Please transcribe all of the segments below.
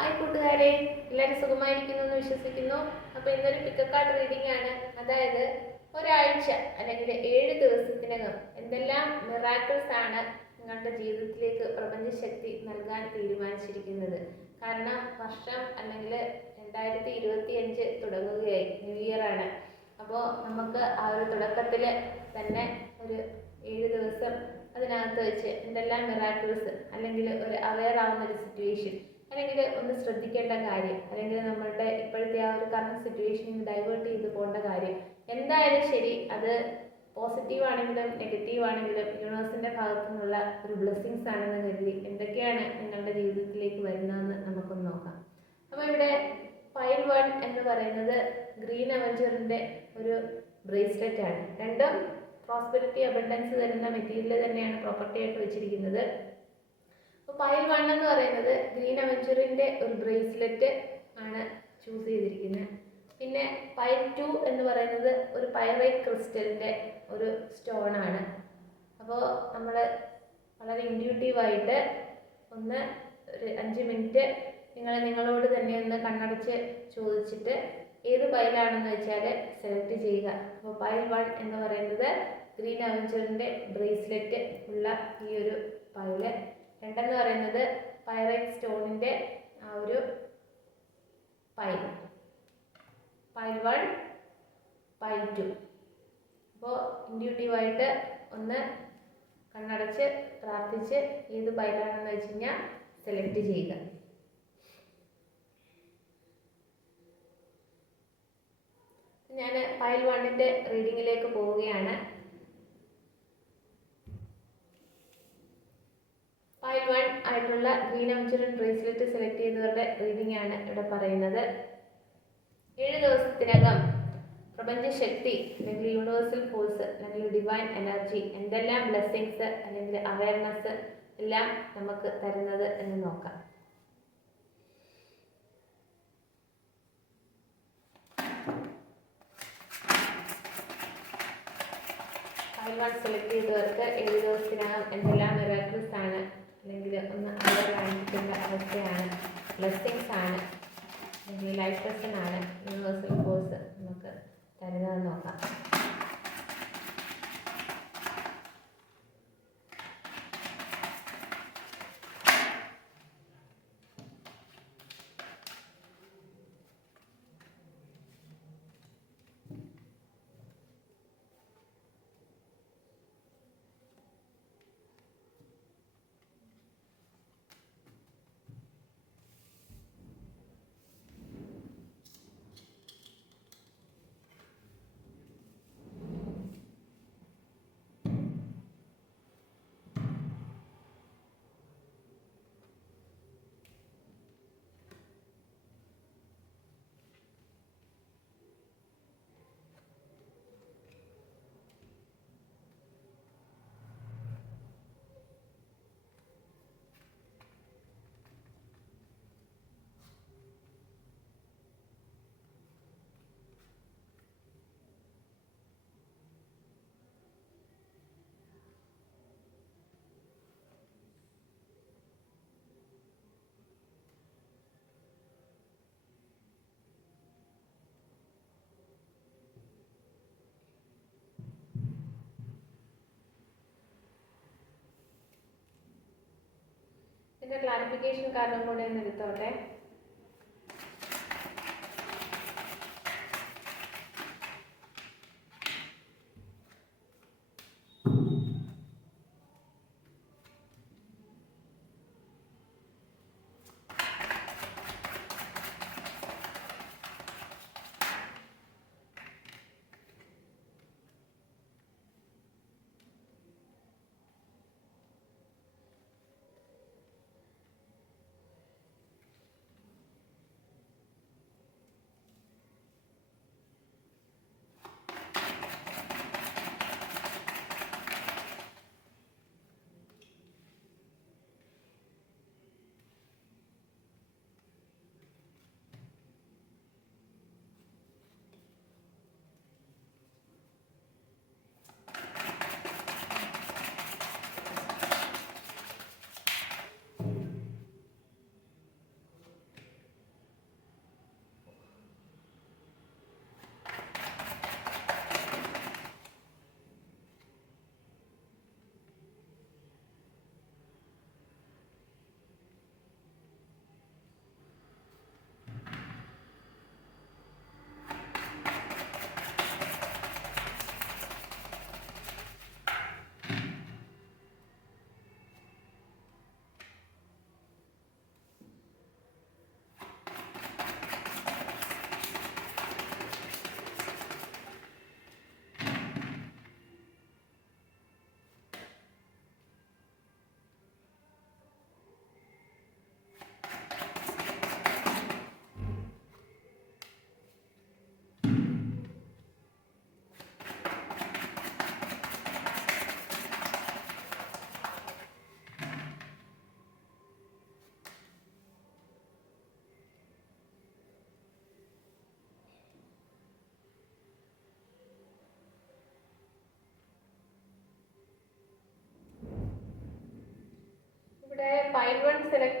Hi കൂട്ടുകാരെ, എല്ലാവരും സുഖമായിരിക്കുന്നു എന്ന് വിശ്വസിക്കുന്നു. അപ്പോൾ ഇന്നൊരു പിക്കപ്പ് കാർഡ് റീഡിംഗ് ആണ്. അതായത് ഒരാഴ്ച അല്ലെങ്കിൽ 7 ദിവസത്തിനകം എന്തെല്ലാം മിറാക്കിൾസ് ആണ് നിങ്ങളുടെ ജീവിതത്തിലേക്ക് പ്രപഞ്ചശക്തി നൽകാൻ തീരുമാനിച്ചിരിക്കുന്നത്. കാരണം വർഷം അല്ലെങ്കിൽ 2025 തുടങ്ങുകയായി, ന്യൂ ഇയർ ആണ്. അപ്പോൾ നമുക്ക് ആ ഒരു തുടക്കത്തിൽ തന്നെ ഒരു 7 ദിവസം അതിനകത്ത് വെച്ച് എന്തെല്ലാം മിറാക്കിൾസ് അല്ലെങ്കിൽ ഒരു അവെയർ ആവുന്ന ഒരു സിറ്റുവേഷൻ, അല്ലെങ്കിൽ ഒന്ന് ശ്രദ്ധിക്കേണ്ട കാര്യം, അല്ലെങ്കിൽ നമ്മളുടെ ഇപ്പോഴത്തെ ആ ഒരു കറണ്ട് സിറ്റുവേഷൻ ഡൈവേർട്ട് ചെയ്ത് പോകേണ്ട കാര്യം എന്തായാലും ശരി, അത് പോസിറ്റീവ് ആണെങ്കിലും നെഗറ്റീവ് ആണെങ്കിലും യൂണിവേഴ്സിൻ്റെ ഭാഗത്തു നിന്നുള്ള ഒരു ബ്ലെസ്സിങ്സ് ആണെന്ന് കരുതി എന്തൊക്കെയാണ് നിങ്ങളുടെ ജീവിതത്തിലേക്ക് വരുന്നതെന്ന് നമുക്കൊന്ന് നോക്കാം. അപ്പോൾ ഇവിടെ പൈൽ 1 എന്ന് പറയുന്നത് ഗ്രീൻ അവഞ്ചറിൻ്റെ ഒരു ബ്രേസ്ലെറ്റ് ആണ്. രണ്ടും പ്രോസ്പെരിറ്റി അബണ്ടൻസ് തരുന്ന മെറ്റീരിയൽ തന്നെയാണ് പ്രോപ്പർട്ടി ആയിട്ട് വെച്ചിരിക്കുന്നത്. അപ്പോൾ പൈൽ 1 എന്ന് പറയുന്നത് ഗ്രീൻ അവഞ്ചറിൻ്റെ ഒരു ബ്രേസ്ലെറ്റ് ആണ് ചൂസ് ചെയ്തിരിക്കുന്നത്. പിന്നെ പൈൽ 2 എന്ന് പറയുന്നത് ഒരു പൈറൈറ്റ് ക്രിസ്റ്റലിൻ്റെ ഒരു സ്റ്റോണാണ്. അപ്പോൾ നമ്മൾ വളരെ ഇൻഡ്യൂട്ടീവായിട്ട് ഒന്ന് ഒരു 5 മിനിറ്റ് നിങ്ങളോട് തന്നെ ഒന്ന് കണ്ണടച്ച് ചോദിച്ചിട്ട് ഏത് പൈലാണെന്ന് വെച്ചാൽ സെലക്ട് ചെയ്യുക. അപ്പോൾ പൈൽ 1 എന്ന് പറയുന്നത് ഗ്രീൻ അവഞ്ചറിൻ്റെ ബ്രേസ്ലെറ്റ് ഉള്ള ഈ ഒരു പൈല്. രണ്ടെന്ന് പറയുന്നത് പൈറൈറ്റ് സ്റ്റോണിൻ്റെ ആ ഒരു പൈൽ. Pile 1, pile 2. അപ്പോൾ ഇൻഡ്യൂട്ടീവായിട്ട് ഒന്ന് കണ്ണടച്ച് പ്രാർത്ഥിച്ച് ഏത് പൈലാണെന്ന് വെച്ച് കഴിഞ്ഞാൽ സെലക്ട് ചെയ്യുക. ഞാൻ പൈൽ 1ൻ്റെ റീഡിങ്ങിലേക്ക് പോവുകയാണ്. പൈൽ 1 ആയിട്ടുള്ള ഗ്രീൻ അവഞ്ചറിൻ ബ്രേസ്ലെറ്റ് സെലക്ട് ചെയ്തവരുടെ റീഡിംഗ് ആണ് ഇവിടെ പറയുന്നത്. 7 ദിവസത്തിനകം പ്രപഞ്ചശക്തി അല്ലെങ്കിൽ യൂണിവേഴ്സൽ ഫോഴ്സ് അല്ലെങ്കിൽ ഡിവൈൻ എനർജി എന്തെല്ലാം ബ്ലെസ്സിങ്സ് അല്ലെങ്കിൽ അവയർനെസ് എല്ലാം നമുക്ക് തരുന്നത് എന്ന് നോക്കാം. പൈൽ 1 സെലക്ട് ചെയ്തവർക്ക് 7 ദിവസത്തിനകം എന്തെല്ലാം മിറാക്കിൾസ് ആണ് അല്ലെങ്കിൽ ഒന്ന് അവരെ കാണിക്കേണ്ട അവസ്ഥയാണ്, ബ്ലെസ്സിങ്സ് ആണ് അല്ലെങ്കിൽ ലൈഫ് ലെസൺ ആണ് യൂണിവേഴ്സൽ ഫോഴ്സ് നമുക്ക് തരുന്നതെന്ന് നോക്കാം. ഇതിൻ്റെ ക്ലാരിഫിക്കേഷൻ കാരണം കൂടെ ഒന്ന് എടുത്തോട്ടെ.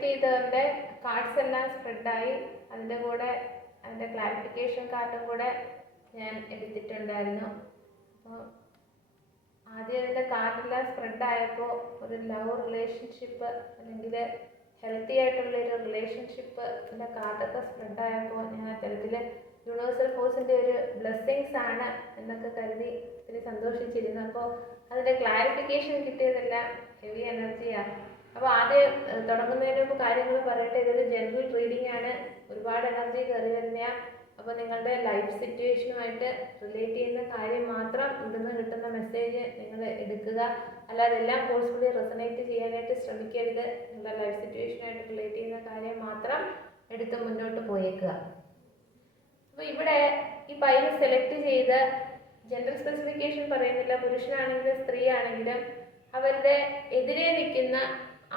സെലക്ട് ചെയ്തവരുടെ കാർഡ്സ് എല്ലാം സ്പ്രെഡായി. അതിൻ്റെ കൂടെ അതിൻ്റെ ക്ലാരിഫിക്കേഷൻ കാർഡും കൂടെ ഞാൻ എടുത്തിട്ടുണ്ടായിരുന്നു. അപ്പോൾ ആദ്യം അതിൻ്റെ കാർഡെല്ലാം സ്പ്രെഡായപ്പോൾ ഒരു ലവ് റിലേഷൻഷിപ്പ് അല്ലെങ്കിൽ ഹെൽത്തി ആയിട്ടുള്ളൊരു റിലേഷൻഷിപ്പ് എൻ്റെ കാർഡൊക്കെ സ്പ്രെഡായപ്പോൾ ഞാൻ അത്തരത്തിൽ യൂണിവേഴ്സൽ ഫോഴ്സിൻ്റെ ഒരു ബ്ലെസ്സിങ്സ് ആണ് എന്നൊക്കെ കരുതി ഒത്തിരി സന്തോഷിച്ചിരുന്നു. അപ്പോൾ അതിൻ്റെ ക്ലാരിഫിക്കേഷൻ കിട്ടിയതെല്ലാം ഹെവി എനർജിയാണ്. അപ്പോൾ ആദ്യം തുടങ്ങുന്നതിന് മുമ്പ് കാര്യങ്ങൾ പറയട്ടെ. ഇതൊരു ജനറൽ റീഡിംഗ് ആണ്. ഒരുപാട് എനർജി കയറി വരുന്നതാണ്. അപ്പോൾ നിങ്ങളുടെ ലൈഫ് സിറ്റുവേഷനുമായിട്ട് റിലേറ്റ് ചെയ്യുന്ന കാര്യം മാത്രം ഇവിടുന്ന് കിട്ടുന്ന മെസ്സേജ് നിങ്ങൾ എടുക്കുക. അല്ലാതെ എല്ലാം ഫോഴ്സ്ഫുള്ളി റെസണേറ്റ് ചെയ്യാനായിട്ട് ശ്രമിക്കരുത്. നിങ്ങളുടെ ലൈഫ് സിറ്റുവേഷനുമായിട്ട് റിലേറ്റ് ചെയ്യുന്ന കാര്യം മാത്രം എടുത്ത് മുന്നോട്ട് പോയേക്കുക. അപ്പോൾ ഇവിടെ ഈ പൈൽ സെലക്ട് ചെയ്ത ജെൻഡർ സ്പെസിഫിക്കേഷൻ പറയുന്നില്ല. പുരുഷനാണെങ്കിലും സ്ത്രീ ആണെങ്കിലും അവരുടെ എതിരെ നിൽക്കുന്ന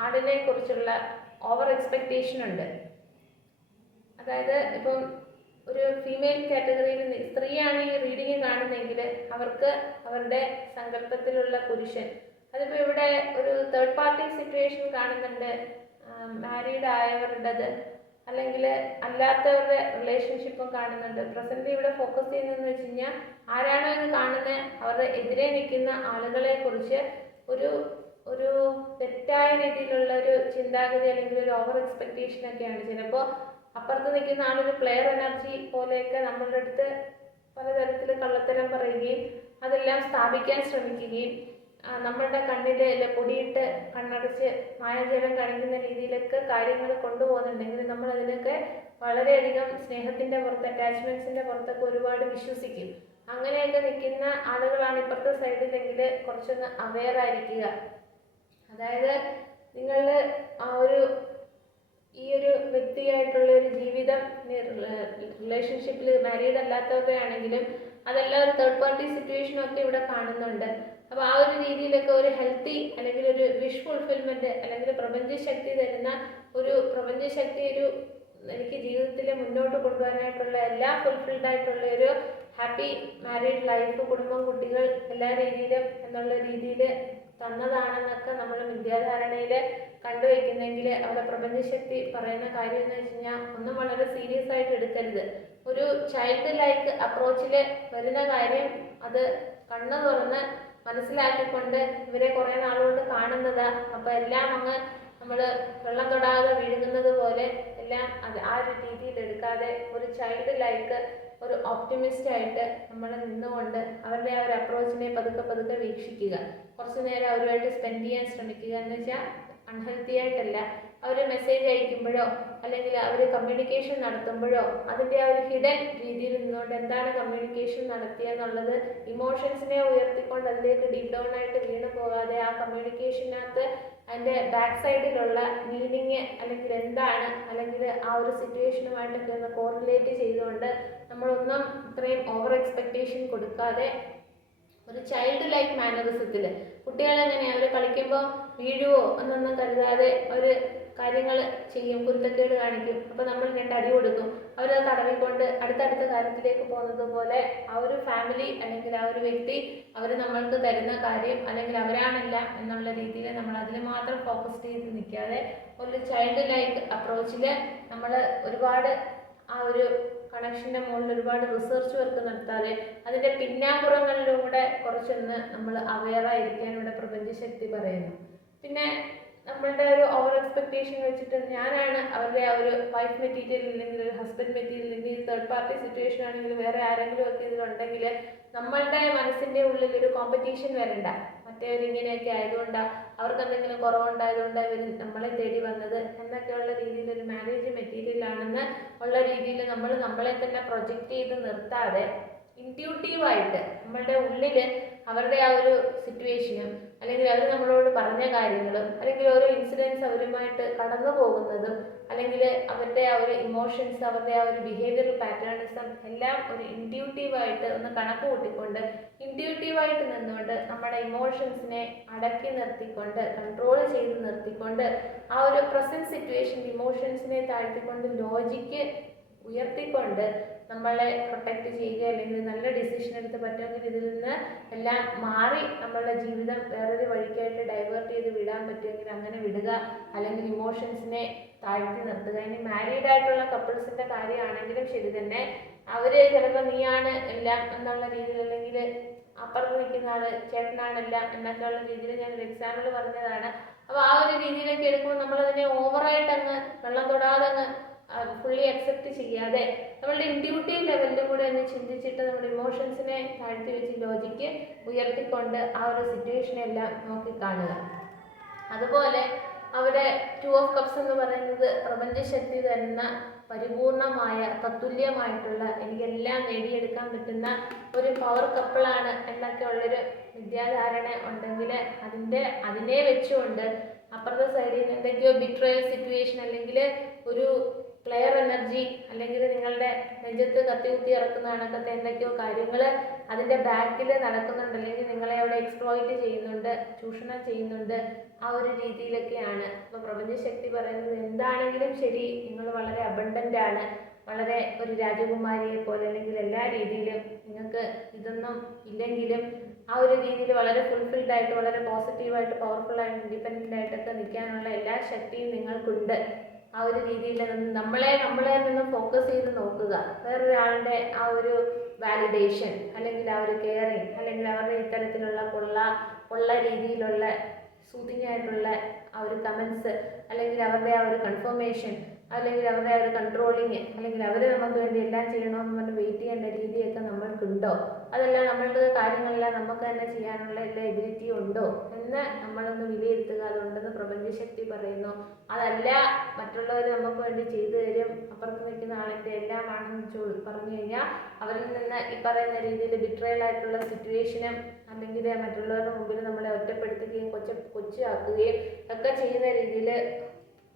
ആളിനെ കുറിച്ചുള്ള ഓവർ എക്സ്പെക്റ്റേഷൻ ഉണ്ട്. അതായത് ഇപ്പം ഒരു ഫീമെയിൽ കാറ്റഗറിയിൽ സ്ത്രീയാണ് ഈ റീഡിങ് കാണുന്നതെങ്കിൽ അവർക്ക് അവരുടെ സങ്കല്പത്തിലുള്ള പുരുഷൻ, അതിപ്പോൾ ഇവിടെ ഒരു തേർഡ് പാർട്ടി സിറ്റുവേഷൻ കാണുന്നുണ്ട്. മാരീഡ് ആയവരുടേത് അല്ലെങ്കിൽ അല്ലാത്തവരുടെ റിലേഷൻഷിപ്പും കാണുന്നുണ്ട്. പ്രസന്റ് ഇവിടെ ഫോക്കസ് ചെയ്യുന്നതെന്ന് വെച്ച് കഴിഞ്ഞാൽ ആരാണോ ഇത് കാണുന്നത് അവരുടെ എതിരെ നിൽക്കുന്ന ആളുകളെ കുറിച്ച് ഒരു തെറ്റായ രീതിയിലുള്ള ഒരു ചിന്താഗതി അല്ലെങ്കിൽ ഒരു ഓവർ എക്സ്പെക്റ്റേഷൻ ഒക്കെയാണ്. ചിലപ്പോൾ അപ്പുറത്ത് നിൽക്കുന്ന ആളൊരു പ്ലെയർ എനർജി പോലെയൊക്കെ നമ്മളുടെ അടുത്ത് പലതരത്തിൽ കള്ളത്തരം പറയുകയും അതെല്ലാം സ്ഥാപിക്കാൻ ശ്രമിക്കുകയും നമ്മളുടെ കണ്ണിൽ പൊടിയിട്ട് കണ്ണടച്ച് മായാജലം കാണിക്കുന്ന രീതിയിലൊക്കെ കാര്യങ്ങൾ കൊണ്ടുപോകുന്നുണ്ടെങ്കിൽ നമ്മൾ അതിനൊക്കെ വളരെയധികം സ്നേഹത്തിൻ്റെ പുറത്ത്, അറ്റാച്ച്മെൻറ്റ്സിൻ്റെ പുറത്തൊക്കെ ഒരുപാട് വിശ്വസിക്കും. അങ്ങനെയൊക്കെ നിൽക്കുന്ന ആളുകളാണ് ഇപ്പുറത്തെ സൈഡിലെങ്കിൽ കുറച്ചൊന്ന് അവെയർ ആയിരിക്കുക. അതായത് നിങ്ങളുടെ ഈ ഒരു വ്യക്തിയായിട്ടുള്ള ഒരു ജീവിതം റിലേഷൻഷിപ്പിൽ മാരീഡ് അല്ലാത്തവരുടെ ആണെങ്കിലും അതെല്ലാം ഒരു തേർഡ് പാർട്ടി സിറ്റുവേഷനൊക്കെ ഇവിടെ കാണുന്നുണ്ട്. അപ്പോൾ ആ ഒരു രീതിയിലൊക്കെ ഒരു ഹെൽത്തി അല്ലെങ്കിൽ ഒരു വിഷ് ഫുൾഫിൽമെൻറ്റ് അല്ലെങ്കിൽ പ്രപഞ്ചശക്തി തരുന്ന ഒരു എനിക്ക് ജീവിതത്തിൽ മുന്നോട്ട് കൊണ്ടുപോകാനായിട്ടുള്ള എല്ലാ ഫുൾഫിൽഡ് ആയിട്ടുള്ള ഒരു ഹാപ്പി മാരീഡ് ലൈഫ്, കുടുംബം, കുട്ടികൾ എല്ലാ രീതിയിലും എന്നുള്ള രീതിയിൽ തന്നതാണെന്നൊക്കെ നമ്മൾ വിദ്യാധാരണയിൽ കണ്ടുവയ്ക്കുന്നെങ്കിൽ അവിടെ പ്രപഞ്ചശക്തി പറയുന്ന കാര്യം എന്ന് വെച്ച് കഴിഞ്ഞാൽ ഒന്നും വളരെ സീരിയസ് ആയിട്ട് എടുക്കരുത്. ഒരു ചൈൽഡ് ലൈക്ക് അപ്രോച്ചിൽ വരുന്ന കാര്യം അത് കണ്ണു തുറന്ന് മനസ്സിലാക്കിക്കൊണ്ട് ഇവരെ കുറേ നാളുകൊണ്ട് കാണുന്നതാ. അപ്പോൾ എല്ലാം അങ്ങ് നമ്മൾ വെള്ളം തൊടാതെ വിഴുങ്ങുന്നത് പോലെ എല്ലാം ആ ഒരു രീതിയിൽ എടുക്കാതെ ഒരു ചൈൽഡ് ലൈക്ക് ഒരു ഓപ്റ്റിമിസ്റ്റ് ആയിട്ട് നമ്മൾ നിന്നുകൊണ്ട് അവരുടെ ആ ഒരു അപ്രോച്ചിനെ പതുക്കെ വീക്ഷിക്കുക. കുറച്ച് നേരം അവരുമായിട്ട് സ്പെൻഡ് ചെയ്യാൻ ശ്രമിക്കുക. എന്ന് വെച്ചാൽ അൺഹെൽത്തി ആയിട്ടല്ല, അവർ മെസ്സേജ് അയക്കുമ്പോഴോ അല്ലെങ്കിൽ അവർ കമ്മ്യൂണിക്കേഷൻ നടത്തുമ്പോഴോ അതിൻ്റെ ആ ഒരു ഹിഡൻ രീതിയിൽ നിന്നുകൊണ്ട് എന്താണ് കമ്മ്യൂണിക്കേഷൻ നടത്തിയെന്നുള്ളത് ഇമോഷൻസിനെ ഉയർത്തിക്കൊണ്ട് അതിലേക്ക് ഡീപ് ഡൗൺ ആയിട്ട് വീണു പോകാതെ ആ കമ്മ്യൂണിക്കേഷനകത്ത് അതിൻ്റെ ബാക്ക് സൈഡിലുള്ള മീനിങ് അല്ലെങ്കിൽ എന്താണ് അല്ലെങ്കിൽ ആ ഒരു സിറ്റുവേഷനുമായിട്ടൊക്കെ ഒന്ന് കോറിലേറ്റ് ചെയ്തുകൊണ്ട് നമ്മളൊന്നും ഇത്രയും ഓവർ എക്സ്പെക്റ്റേഷൻ കൊടുക്കാതെ ഒരു ചൈൽഡ് ലൈക്ക് മാനറിസത്തിൽ കുട്ടികളെങ്ങനെയാണ് അവർ കളിക്കുമ്പോൾ വീഴുവോ എന്നൊന്നും കരുതാതെ അവർ കാര്യങ്ങൾ ചെയ്യും, കുരുത്തക്കേട് കാണിക്കും. അപ്പോൾ നമ്മൾ 2 അടി കൊടുക്കും, അവരത് തടവിക്കൊണ്ട് അടുത്തടുത്ത കാര്യത്തിലേക്ക് പോകുന്നത് പോലെ ആ ഒരു ഫാമിലി അല്ലെങ്കിൽ ആ ഒരു വ്യക്തി അവർ നമ്മൾക്ക് തരുന്ന കാര്യം അല്ലെങ്കിൽ അവരാണല്ല എന്നുള്ള രീതിയിൽ നമ്മൾ അതിൽ മാത്രം ഫോക്കസ് ചെയ്ത് നിൽക്കാതെ ഒരു ചൈൽഡ് ലൈക്ക് അപ്രോച്ചിൽ നമ്മൾ ഒരുപാട് ആ ഒരു കണക്ഷൻ്റെ മുകളിൽ ഒരുപാട് റിസർച്ച് വർക്ക് നടത്താതെ അതിൻ്റെ പിന്നാമ്പുറങ്ങളിലൂടെ കുറച്ചൊന്ന് നമ്മൾ അവെയറായിരിക്കാൻ ഇവിടെ പ്രപഞ്ചശക്തി പറയുന്നു. പിന്നെ നമ്മളുടെ ഒരു ഓവർ എക്സ്പെക്റ്റേഷൻ വെച്ചിട്ട് ഞാനാണ് അവരുടെ ആ ഒരു വൈഫ് മെറ്റീരിയൽ അല്ലെങ്കിൽ ഒരു ഹസ്ബൻഡ് മെറ്റീരിയൽ അല്ലെങ്കിൽ തേർഡ് പാർട്ടി സിറ്റുവേഷൻ ആണെങ്കിൽ വേറെ ആരെങ്കിലും ഒക്കെ ഇതിലുണ്ടെങ്കിൽ നമ്മളുടെ മനസ്സിൻ്റെ ഉള്ളിൽ ഒരു കോമ്പറ്റീഷൻ വരണ്ട. മറ്റേവരിങ്ങനെയൊക്കെ ആയതുകൊണ്ടാണ് അവർക്ക് എന്തെങ്കിലും കുറവുണ്ടായതുകൊണ്ട് ഇവർ നമ്മളെ തേടി വന്നത് എന്നൊക്കെയുള്ള രീതിയിൽ ഒരു മാരേജ് മെറ്റീരിയൽ ഉള്ള രീതിയിൽ നമ്മൾ നമ്മളെ തന്നെ പ്രൊജക്റ്റ് ചെയ്ത് നിർത്താതെ ഇൻറ്റ്യൂട്ടീവായിട്ട് നമ്മളുടെ ഉള്ളിൽ അവരുടെ ആ ഒരു സിറ്റുവേഷനും അല്ലെങ്കിൽ അവർ നമ്മളോട് പറഞ്ഞ കാര്യങ്ങളും അല്ലെങ്കിൽ ഓരോ ഇൻസിഡൻസ് അവരുമായിട്ട് കടന്നു പോകുന്നതും അല്ലെങ്കിൽ അവരുടെ ആ ഒരു ഇമോഷൻസ് അവരുടെ ആ ഒരു ബിഹേവിയറൽ പാറ്റേണിസം എല്ലാം ഒരു ഇൻറ്റ്യൂട്ടീവായിട്ട് ഒന്ന് കണക്ക് കൂട്ടിക്കൊണ്ട് ഇൻറ്റ്യൂട്ടീവായിട്ട് നിന്നുകൊണ്ട് നമ്മുടെ ഇമോഷൻസിനെ അടക്കി നിർത്തിക്കൊണ്ട് കൺട്രോൾ ചെയ്ത് നിർത്തിക്കൊണ്ട് ആ ഒരു പ്രസൻറ്റ് സിറ്റുവേഷൻ ഇമോഷൻസിനെ താഴ്ത്തിക്കൊണ്ട് ലോജിക്ക് ഉയർത്തിക്കൊണ്ട് നമ്മളെ പ്രൊട്ടക്റ്റ് ചെയ്യുക അല്ലെങ്കിൽ നല്ല ഡിസിഷൻ എടുത്ത് പറ്റുമെങ്കിൽ ഇതിൽ നിന്ന് എല്ലാം മാറി നമ്മളുടെ ജീവിതം വേറൊരു വഴിക്കായിട്ട് ഡൈവേർട്ട് ചെയ്ത് വിടാൻ പറ്റുമെങ്കിൽ അങ്ങനെ വിടുക. അല്ലെങ്കിൽ ഇമോഷൻസിനെ താഴ്ത്തി നിർത്തുക. ഇനി മാരീഡ് ആയിട്ടുള്ള കപ്പിൾസിന്റെ കാര്യമാണെങ്കിലും ശരി തന്നെ, അവര് ചിലപ്പോൾ നീയാണ് എല്ലാം എന്നുള്ള രീതിയിൽ, അല്ലെങ്കിൽ അപ്പുറത്ത് നിൽക്കുന്ന ആള് ചേട്ടനാണെല്ലാം എന്നൊക്കെയുള്ള രീതിയിൽ ഞാനൊരു എക്സാമ്പിൾ പറഞ്ഞതാണ്. അപ്പോൾ ആ ഒരു രീതിയിലൊക്കെ എടുക്കുമ്പോൾ നമ്മളതിനെ ഓവറായിട്ട് അങ്ങ് വെള്ളം തൊടാതെ അങ്ങ് ഫുള്ളി അക്സെപ്റ്റ് ചെയ്യാതെ നമ്മളുടെ ഇൻഡ്യൂട്ടീവ് ലെവലിലും കൂടെ ഒന്ന് ചിന്തിച്ചിട്ട് നമ്മുടെ ഇമോഷൻസിനെ താഴ്ത്തി വെച്ച് ലോജിക്ക് ഉയർത്തിക്കൊണ്ട് ആ ഒരു സിറ്റുവേഷനെല്ലാം നോക്കിക്കാണുക. അതുപോലെ അവിടെ 2 ഓഫ് കപ്സ് എന്ന് പറയുന്നത് പ്രപഞ്ചശക്തി തരുന്ന പരിപൂർണമായ തത്തുല്യമായിട്ടുള്ള എനിക്കെല്ലാം നേടിയെടുക്കാൻ പറ്റുന്ന ഒരു പവർ കപ്പിളാണ് എന്നൊക്കെ ഉള്ളൊരു വിദ്യാധാരണ ഉണ്ടെങ്കിൽ അതിനെ വെച്ചുകൊണ്ട് അപ്പുറത്തെ സൈഡിൽ നിന്ന് എന്തൊക്കെയോ ബിട്രയൽ സിറ്റുവേഷൻ, അല്ലെങ്കിൽ ഒരു പ്ലെയർ എനർജി, അല്ലെങ്കിൽ നിങ്ങളുടെ നെഞ്ചത്ത് കത്തികുത്തി ഇറക്കുന്ന കണക്കത്തെ എന്തൊക്കെയോ കാര്യങ്ങൾ അതിൻ്റെ ബാക്കിൽ നടക്കുന്നുണ്ട്, അല്ലെങ്കിൽ നിങ്ങളെ അവിടെ എക്സ്പ്ലോയിറ്റ് ചെയ്യുന്നുണ്ട്, ചൂഷണം ചെയ്യുന്നുണ്ട്, ആ ഒരു രീതിയിലൊക്കെയാണ്. അപ്പോൾ പ്രപഞ്ചശക്തി പറയുന്നത് എന്താണെങ്കിലും ശരി, നിങ്ങൾ വളരെ അബണ്ടൻ്റ് ആണ്, വളരെ ഒരു രാജകുമാരിയെ പോലെ, അല്ലെങ്കിൽ എല്ലാ രീതിയിലും നിങ്ങൾക്ക് ഇതൊന്നും ഇല്ലെങ്കിലും ആ ഒരു രീതിയിൽ വളരെ ഫുൾഫിൽഡ് ആയിട്ട്, വളരെ പോസിറ്റീവായിട്ട്, പവർഫുള്ളായിട്ട്, ഇൻഡിപെൻഡൻ്റ് ആയിട്ടൊക്കെ നിൽക്കാനുള്ള എല്ലാ ശക്തിയും നിങ്ങൾക്കുണ്ട്. ആ ഒരു രീതിയിൽ നമ്മളെ നിന്ന് ഫോക്കസ് ചെയ്ത് നോക്കുക. വേറൊരാളുടെ ആ ഒരു വാലിഡേഷൻ, അല്ലെങ്കിൽ ആ ഒരു കെയറിങ്, അല്ലെങ്കിൽ അവരുടെ ഇത്തരത്തിലുള്ള പൊള്ള രീതിയിലുള്ള സൂതിങ് ആയിട്ടുള്ള ആ ഒരു കമൻസ്, അല്ലെങ്കിൽ അവരുടെ ആ ഒരു കൺഫർമേഷൻ, അല്ലെങ്കിൽ അവരുടെ ആ ഒരു കൺട്രോളിങ്, അല്ലെങ്കിൽ അവർ നമുക്ക് വേണ്ടി എല്ലാം ചെയ്യണമെന്ന് പറഞ്ഞ് വെയിറ്റ് ചെയ്യേണ്ട രീതിയൊക്കെ നമ്മൾക്കുണ്ടോ? അതെല്ലാം നമ്മളുടെ കാര്യങ്ങളെല്ലാം നമുക്ക് തന്നെ ചെയ്യാനുള്ള എല്ലാ എബിലിറ്റി ഉണ്ടോ എന്ന് നമ്മളൊന്ന് വിലയിരുത്തുക. അതുണ്ടെന്ന് പ്രപഞ്ചശക്തി പറയുന്നു. അതല്ല മറ്റുള്ളവർ നമുക്ക് വേണ്ടി ചെയ്തു തരും, അപ്പുറത്ത് നിൽക്കുന്ന ആളിൻ്റെ എല്ലാം ആണെന്ന് പറഞ്ഞു കഴിഞ്ഞാൽ അവരിൽ നിന്ന് ഈ പറയുന്ന രീതിയിൽ ബിട്രയൽ ആയിട്ടുള്ള സിറ്റുവേഷനും, അല്ലെങ്കിൽ മറ്റുള്ളവരുടെ മുമ്പിൽ നമ്മളെ ഒറ്റപ്പെടുത്തുകയും കൊച്ചാക്കുകയും ഒക്കെ ചെയ്യുന്ന രീതിയിൽ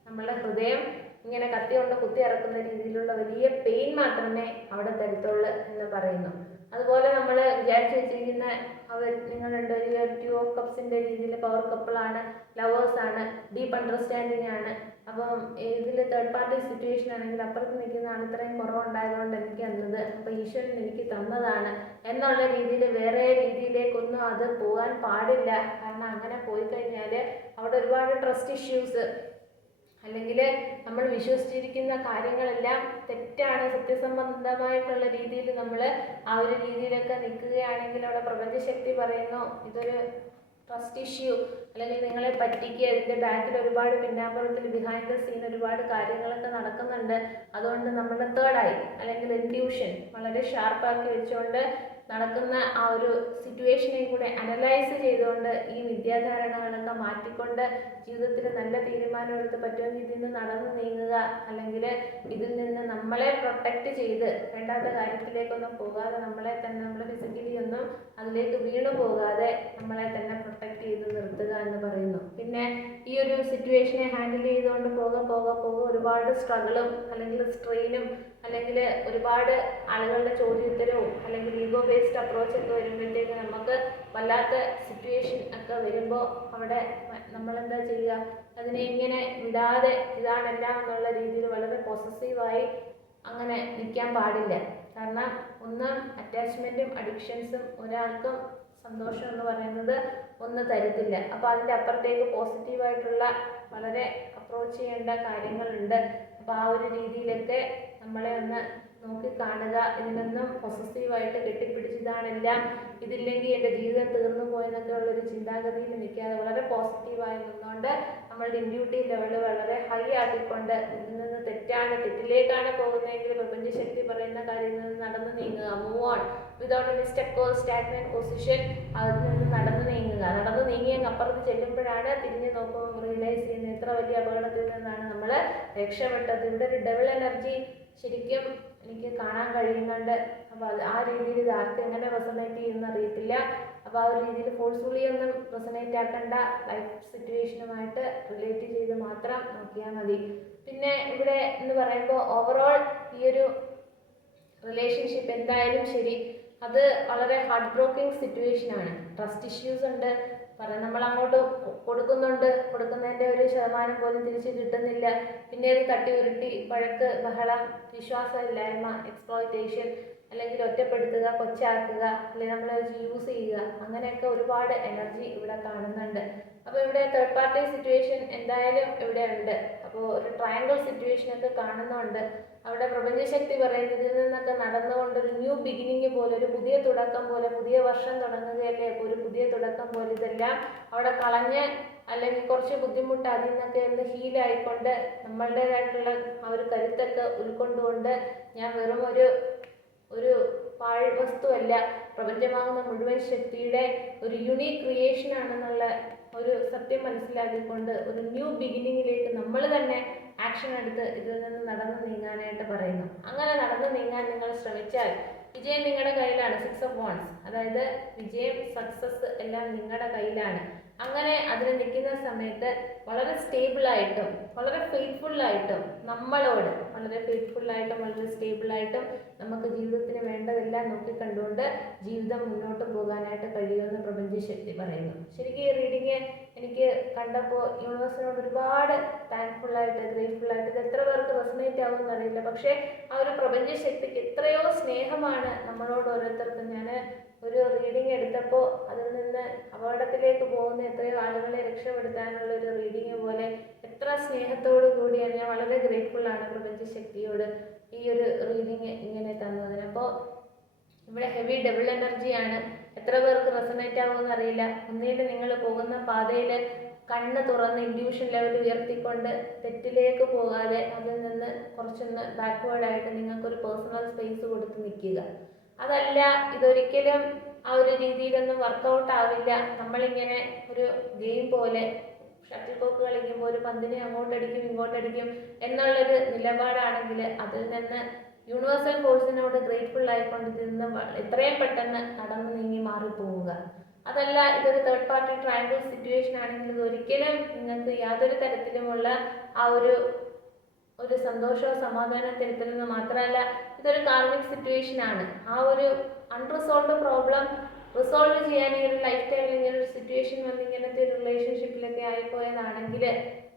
നമ്മളുടെ ഹൃദയം ഇങ്ങനെ കത്തി കൊണ്ട് കുത്തി ഇറക്കുന്ന രീതിയിലുള്ള വലിയ പെയിൻ മാത്രമേ അവിടെ തരത്തുള്ളൂ എന്ന് പറയുന്നു. അതുപോലെ നമ്മൾ വിചാരിച്ചു വെച്ചിരിക്കുന്ന നിങ്ങൾ രണ്ടുപേരും 2 ഓഫ് കപ്സിൻ്റെ രീതിയിൽ പവർ കപ്പിളാണ്, ലവേഴ്സാണ്, ഡീപ്പ് അണ്ടർസ്റ്റാൻഡിങ് ആണ്. അപ്പം ഇതിൽ തേർഡ് പാർട്ടി സിറ്റുവേഷൻ ആണെങ്കിൽ അപ്പുറത്ത് നിൽക്കുന്ന ആൾ ഇത്രയും കുറവുണ്ടായതുകൊണ്ട് എനിക്ക് തന്നത്, അപ്പോൾ ഈശ്വരൻ എനിക്ക് തന്നതാണ് എന്നുള്ള രീതിയിൽ വേറെ രീതിയിലേക്കൊന്നും അത് പോകാൻ പാടില്ല. കാരണം അങ്ങനെ പോയി കഴിഞ്ഞാൽ അവിടെ ഒരുപാട് ട്രസ്റ്റ് ഇഷ്യൂസ്, അല്ലെങ്കിൽ നമ്മൾ വിശ്വസിച്ചിരിക്കുന്ന കാര്യങ്ങളെല്ലാം തെറ്റാണ്, സത്യസംബന്ധമായിട്ടുള്ള രീതിയിൽ നമ്മൾ ആ ഒരു രീതിയിലൊക്കെ നിൽക്കുകയാണെങ്കിൽ അവിടെ പ്രപഞ്ചശക്തി പറയുന്നു ഇതൊരു ട്രസ്റ്റ് ഇഷ്യൂ, അല്ലെങ്കിൽ നിങ്ങളെ പറ്റിക്കുക, ഇതിൻ്റെ ബാക്കിൽ ഒരുപാട് പിന്നാമ്പുറത്തിൽ ബിഹൈൻഡ് ദ സീൻ ഒരുപാട് കാര്യങ്ങളൊക്കെ നടക്കുന്നുണ്ട്. അതുകൊണ്ട് നമ്മുടെ തേർഡ് ഐ, അല്ലെങ്കിൽ ഇൻട്യൂഷൻ വളരെ ഷാർപ്പാക്കി വെച്ചുകൊണ്ട് നടക്കുന്ന ആ ഒരു സിറ്റുവേഷനെ കൂടെ അനലൈസ് ചെയ്തുകൊണ്ട് ഈ വിദ്യാധാരണകളൊക്കെ മാറ്റിക്കൊണ്ട് ജീവിതത്തിൽ നല്ല തീരുമാനമെടുത്ത് പറ്റുമെങ്കിൽ ഇതിൽ നിന്ന് നടന്നു നീങ്ങുക, അല്ലെങ്കിൽ ഇതിൽ നിന്ന് നമ്മളെ പ്രൊട്ടക്റ്റ് ചെയ്ത് വേണ്ടാത്ത കാര്യത്തിലേക്കൊന്നും പോകാതെ നമ്മളെ തന്നെ നമ്മൾ ഫിസിക്കലി ഒന്നും അതിലേക്ക് വീണു പോകാതെ നമ്മളെ തന്നെ പ്രൊട്ടക്റ്റ് ചെയ്ത് നിർത്തുക എന്ന് പറയുന്നു. പിന്നെ ഈ ഒരു സിറ്റുവേഷനെ ഹാൻഡിൽ ചെയ്തുകൊണ്ട് പോകെ ഒരുപാട് സ്ട്രഗിളും, അല്ലെങ്കിൽ സ്ട്രെയിനും, അല്ലെങ്കിൽ ഒരുപാട് ആളുകളുടെ ചോദ്യോത്തരവും, അല്ലെങ്കിൽ ഈഗോ ബേസ്ഡ് അപ്രോച്ചൊക്കെ വരുമ്പോഴത്തേക്ക് നമുക്ക് വല്ലാത്ത സിറ്റുവേഷൻ ഒക്കെ വരുമ്പോൾ അവിടെ നമ്മളെന്താ ചെയ്യുക? അതിനെ ഇങ്ങനെ വിടാതെ ഇതാണെല്ലാം എന്നുള്ള രീതിയിൽ വളരെ പോസസീവായി അങ്ങനെ നിൽക്കാൻ പാടില്ല. കാരണം ഒന്ന് അറ്റാച്ച്മെൻറ്റും അഡിക്ഷൻസും ഒരാൾക്കും സന്തോഷം എന്ന് പറയുന്നത് ഒന്ന് തരത്തില്ല. അപ്പോൾ അതിൻ്റെ അപ്പുറത്തേക്ക് പോസിറ്റീവായിട്ടുള്ള വളരെ അപ്രോച്ച് ചെയ്യേണ്ട കാര്യങ്ങളുണ്ട്. അപ്പോൾ ആ ഒരു രീതിയിലൊക്കെ നമ്മളെ ഒന്ന് നോക്കിക്കാണുക. ഇതിനൊന്നും പൊസസീവായിട്ട് കെട്ടിപ്പിടിച്ചതാണെല്ലാം, ഇതില്ലെങ്കിൽ എൻ്റെ ജീവിതം തീർന്നു പോയെന്നൊക്കെ ഉള്ളൊരു ചിന്താഗതിയിൽ നിൽക്കാതെ വളരെ പോസിറ്റീവായി നിന്നുകൊണ്ട് നമ്മളുടെ ഇൻഡ്യൂട്ടീവ് ലെവൽ വളരെ ഹൈ ആക്കിക്കൊണ്ട് ഇതിൽ നിന്ന് തെറ്റിലേക്കാണ് പോകുന്നതെങ്കിൽ പ്രപഞ്ചശക്തി പറയുന്ന കാര്യത്തിൽ നിന്ന് നടന്നു നീങ്ങുക. Move on without any stuck or stagnant position. അതിൽ നിന്ന് നടന്നു നീങ്ങിയങ്ങ് അപ്പുറത്ത് ചെല്ലുമ്പോഴാണ് തിരിഞ്ഞു നോക്കുമ്പോൾ റിയലൈസ് ചെയ്യുന്നത് എത്ര വലിയ അപകടത്തിൽ നിന്നാണ് നമ്മൾ രക്ഷപ്പെട്ടത്. ഇവിടെ ഒരു ഡബിൾ എനർജി ശരിക്കും എനിക്ക് കാണാൻ കഴിയുന്നുണ്ട്. അപ്പോൾ ആ രീതിയിൽ ഇത് ആർക്ക് എങ്ങനെ റെസൊണേറ്റ് ചെയ്യുമെന്ന് അറിയത്തില്ല. അപ്പോൾ ആ ഒരു രീതിയിൽ ഫോഴ്സ്ഫുള്ളി ഒന്നും റെസൊണേറ്റ് ആക്കേണ്ട, ലൈഫ് സിറ്റുവേഷനുമായിട്ട് റിലേറ്റ് ചെയ്ത് മാത്രം നോക്കിയാൽ മതി. പിന്നെ ഇവിടെ എന്ന് പറയുമ്പോൾ ഓവറോൾ ഈ ഒരു റിലേഷൻഷിപ്പ് എന്തായാലും ശരി, അത് വളരെ ഹാർട്ട് ബ്രോക്കിംഗ് സിറ്റുവേഷനാണ്. ട്രസ്റ്റ് ഇഷ്യൂസ് ഉണ്ട്, നമ്മൾ അങ്ങോട്ട് കൊടുക്കുന്നതിൻ്റെ ഒരു ശതമാനം പോലും തിരിച്ച് കിട്ടുന്നില്ല. പിന്നെ അത് തട്ടി ഉരുട്ടി വഴക്ക്, ബഹളം, വിശ്വാസമില്ലായ്മ, എക്സ്പ്ലോയിറ്റേഷൻ, അല്ലെങ്കിൽ ഒറ്റപ്പെടുത്തുക, കൊച്ചാക്കുക, അല്ലെങ്കിൽ നമ്മൾ യൂസ് ചെയ്യുക, അങ്ങനെയൊക്കെ ഒരുപാട് എനർജി ഇവിടെ കാണുന്നുണ്ട്. അപ്പോൾ ഇവിടെ തേർഡ് പാർട്ടി സിറ്റുവേഷൻ എന്തായാലും ഇവിടെ ഉണ്ട്. അപ്പോൾ ഒരു ട്രയാങ്കിൾ സിറ്റുവേഷൻ ഒക്കെ കാണുന്നുണ്ട്. അവിടെ പ്രപഞ്ചശക്തി പറയുന്നത് ഇതിൽ നിന്നൊക്കെ നടന്നുകൊണ്ട് ഒരു ന്യൂ ബിഗിനിങ് പോലെ, ഒരു പുതിയ തുടക്കം പോലെ, പുതിയ വർഷം തുടങ്ങുകയല്ലേ, അപ്പോൾ ഒരു പുതിയ തുടക്കം പോലെ ഇതെല്ലാം അവിടെ കളഞ്ഞ് അല്ലെങ്കിൽ കുറച്ച് ബുദ്ധിമുട്ട് അതിൽ നിന്നൊക്കെ ഒന്ന് ഹീലായിക്കൊണ്ട് നമ്മളുടേതായിട്ടുള്ള ആ ഒരു കരുത്തൊക്കെ ഉൾക്കൊണ്ടുകൊണ്ട് ഞാൻ വെറും ഒരു പാഴ് വസ്തുവല്ല, പ്രപഞ്ചമാകുന്ന മുഴുവൻ ശക്തിയുടെ ഒരു യുണീക്ക് ക്രിയേഷൻ ആണെന്നുള്ള ഒരു സത്യം മനസ്സിലാക്കിക്കൊണ്ട് ഒരു ന്യൂ ബിഗിനിങ്ങിലേക്ക് നമ്മൾ തന്നെ ആക്ഷൻ എടുത്ത് ഇതിൽ നിന്ന് നടന്നു നീങ്ങാനായിട്ട് പറയുന്നു. അങ്ങനെ നടന്നു നീങ്ങാൻ നിങ്ങൾ ശ്രമിച്ചാൽ വിജയം നിങ്ങളുടെ കയ്യിലാണ്. 6 of Wands, അതായത് വിജയം, സക്സസ് എല്ലാം നിങ്ങളുടെ കയ്യിലാണ്. അങ്ങനെ അതിന് നിൽക്കുന്ന സമയത്ത് വളരെ സ്റ്റേബിളായിട്ടും വളരെ ഫെയ്ത്ത്ഫുള്ളായിട്ടും നമ്മളോട് വളരെ ഫെയ്ത്ത്ഫുള്ളായിട്ടും വളരെ സ്റ്റേബിളായിട്ടും നമുക്ക് ജീവിതത്തിന് വേണ്ടതെല്ലാം നോക്കിക്കണ്ടുകൊണ്ട് ജീവിതം മുന്നോട്ട് പോകാനായിട്ട് കഴിയുമെന്ന് പ്രപഞ്ചശക്തി പറയുന്നു. ശരിക്കും ഈ റീഡിങ് എനിക്ക് കണ്ടപ്പോൾ യൂണിവേഴ്സിനോട് ഒരുപാട് താങ്ക്ഫുള്ളായിട്ട്, ഗ്രേറ്റ്ഫുള്ളായിട്ട്, ഇത് എത്ര പേർക്ക് റെസണേറ്റ് ആവുമെന്ന് അറിയില്ല. പക്ഷേ ആ ഒരു പ്രപഞ്ചശക്തിക്ക് എത്രയോ സ്നേഹമാണ് നമ്മളോട് ഓരോരുത്തർക്കും. ഞാൻ ഒരു റീഡിങ് എടുത്തപ്പോൾ അതിൽ നിന്ന് അപകടത്തിലേക്ക് പോകുന്ന എത്രയോ ആളുകളെ രക്ഷപ്പെടുത്താനുള്ള ഒരു റീഡിങ് പോലെ എത്ര സ്നേഹത്തോടു കൂടിയാണ്. ഞാൻ വളരെ ഗ്രേറ്റ്ഫുള്ളാണ് പ്രപഞ്ചശക്തിയോട് ഈ ഒരു റീഡിങ് ഇങ്ങനെ തന്നതിന്. അപ്പോൾ ഇവിടെ ഹെവി ഡബിൾ എനർജിയാണ്. എത്ര പേർക്ക് റെസണേറ്റ് ആവുമെന്ന് അറിയില്ല. ഒന്നിൽ നിങ്ങൾ പോകുന്ന പാതയിൽ കണ്ണ് തുറന്ന് ഇൻഡ്യൂഷൻ ലെവൽ ഉയർത്തിക്കൊണ്ട് തെറ്റിലേക്ക് പോകാതെ അതിൽ നിന്ന് കുറച്ചൊന്ന് ബാക്ക്വേർഡായിട്ട് നിങ്ങൾക്കൊരു പേഴ്സണൽ സ്പേസ് കൊടുത്ത് നിൽക്കുക. അതല്ല, ഇതൊരിക്കലും ആ ഒരു രീതിയിലൊന്നും വർക്കൗട്ട് ആവില്ല. നമ്മളിങ്ങനെ ഒരു ഗെയിം പോലെ ഷട്ടിൽ കോക്ക് കളിക്കുമ്പോൾ ഒരു പന്തിനെ അങ്ങോട്ടടിക്കും ഇങ്ങോട്ടടിക്കും എന്നുള്ളൊരു നിലപാടാണെങ്കിൽ അതിൽ നിന്ന് യൂണിവേഴ്സൽ ഫോഴ്സിനോട് ഗ്രേറ്റ്ഫുൾ ആയിക്കൊണ്ട് നിന്ന് എത്രയും പെട്ടെന്ന് നടന്നു നീങ്ങി മാറിപ്പോവുക. അതല്ല, ഇതൊരു തേർഡ് പാർട്ടി ട്രയാങ്കിൾ സിറ്റുവേഷൻ ആണെങ്കിൽ ഇതൊരിക്കലും നിങ്ങൾക്ക് യാതൊരു തരത്തിലുമുള്ള ആ ഒരു സന്തോഷമോ സമാധാനം തരത്തിലെന്ന് മാത്രമല്ല, ഇതൊരു കാർമിക് സിറ്റുവേഷൻ ആണ്. ആ ഒരു അൺറിസോൾവ്ഡ് പ്രോബ്ലം റിസോൾവ് ചെയ്യാൻ ഈ ഒരു ലൈഫ് ടൈമിൽ ഇങ്ങനെ ഒരു സിറ്റുവേഷൻ വന്ന് ഇങ്ങനത്തെ ഒരു റിലേഷൻഷിപ്പിലൊക്കെ ആയിപ്പോയതാണെങ്കിൽ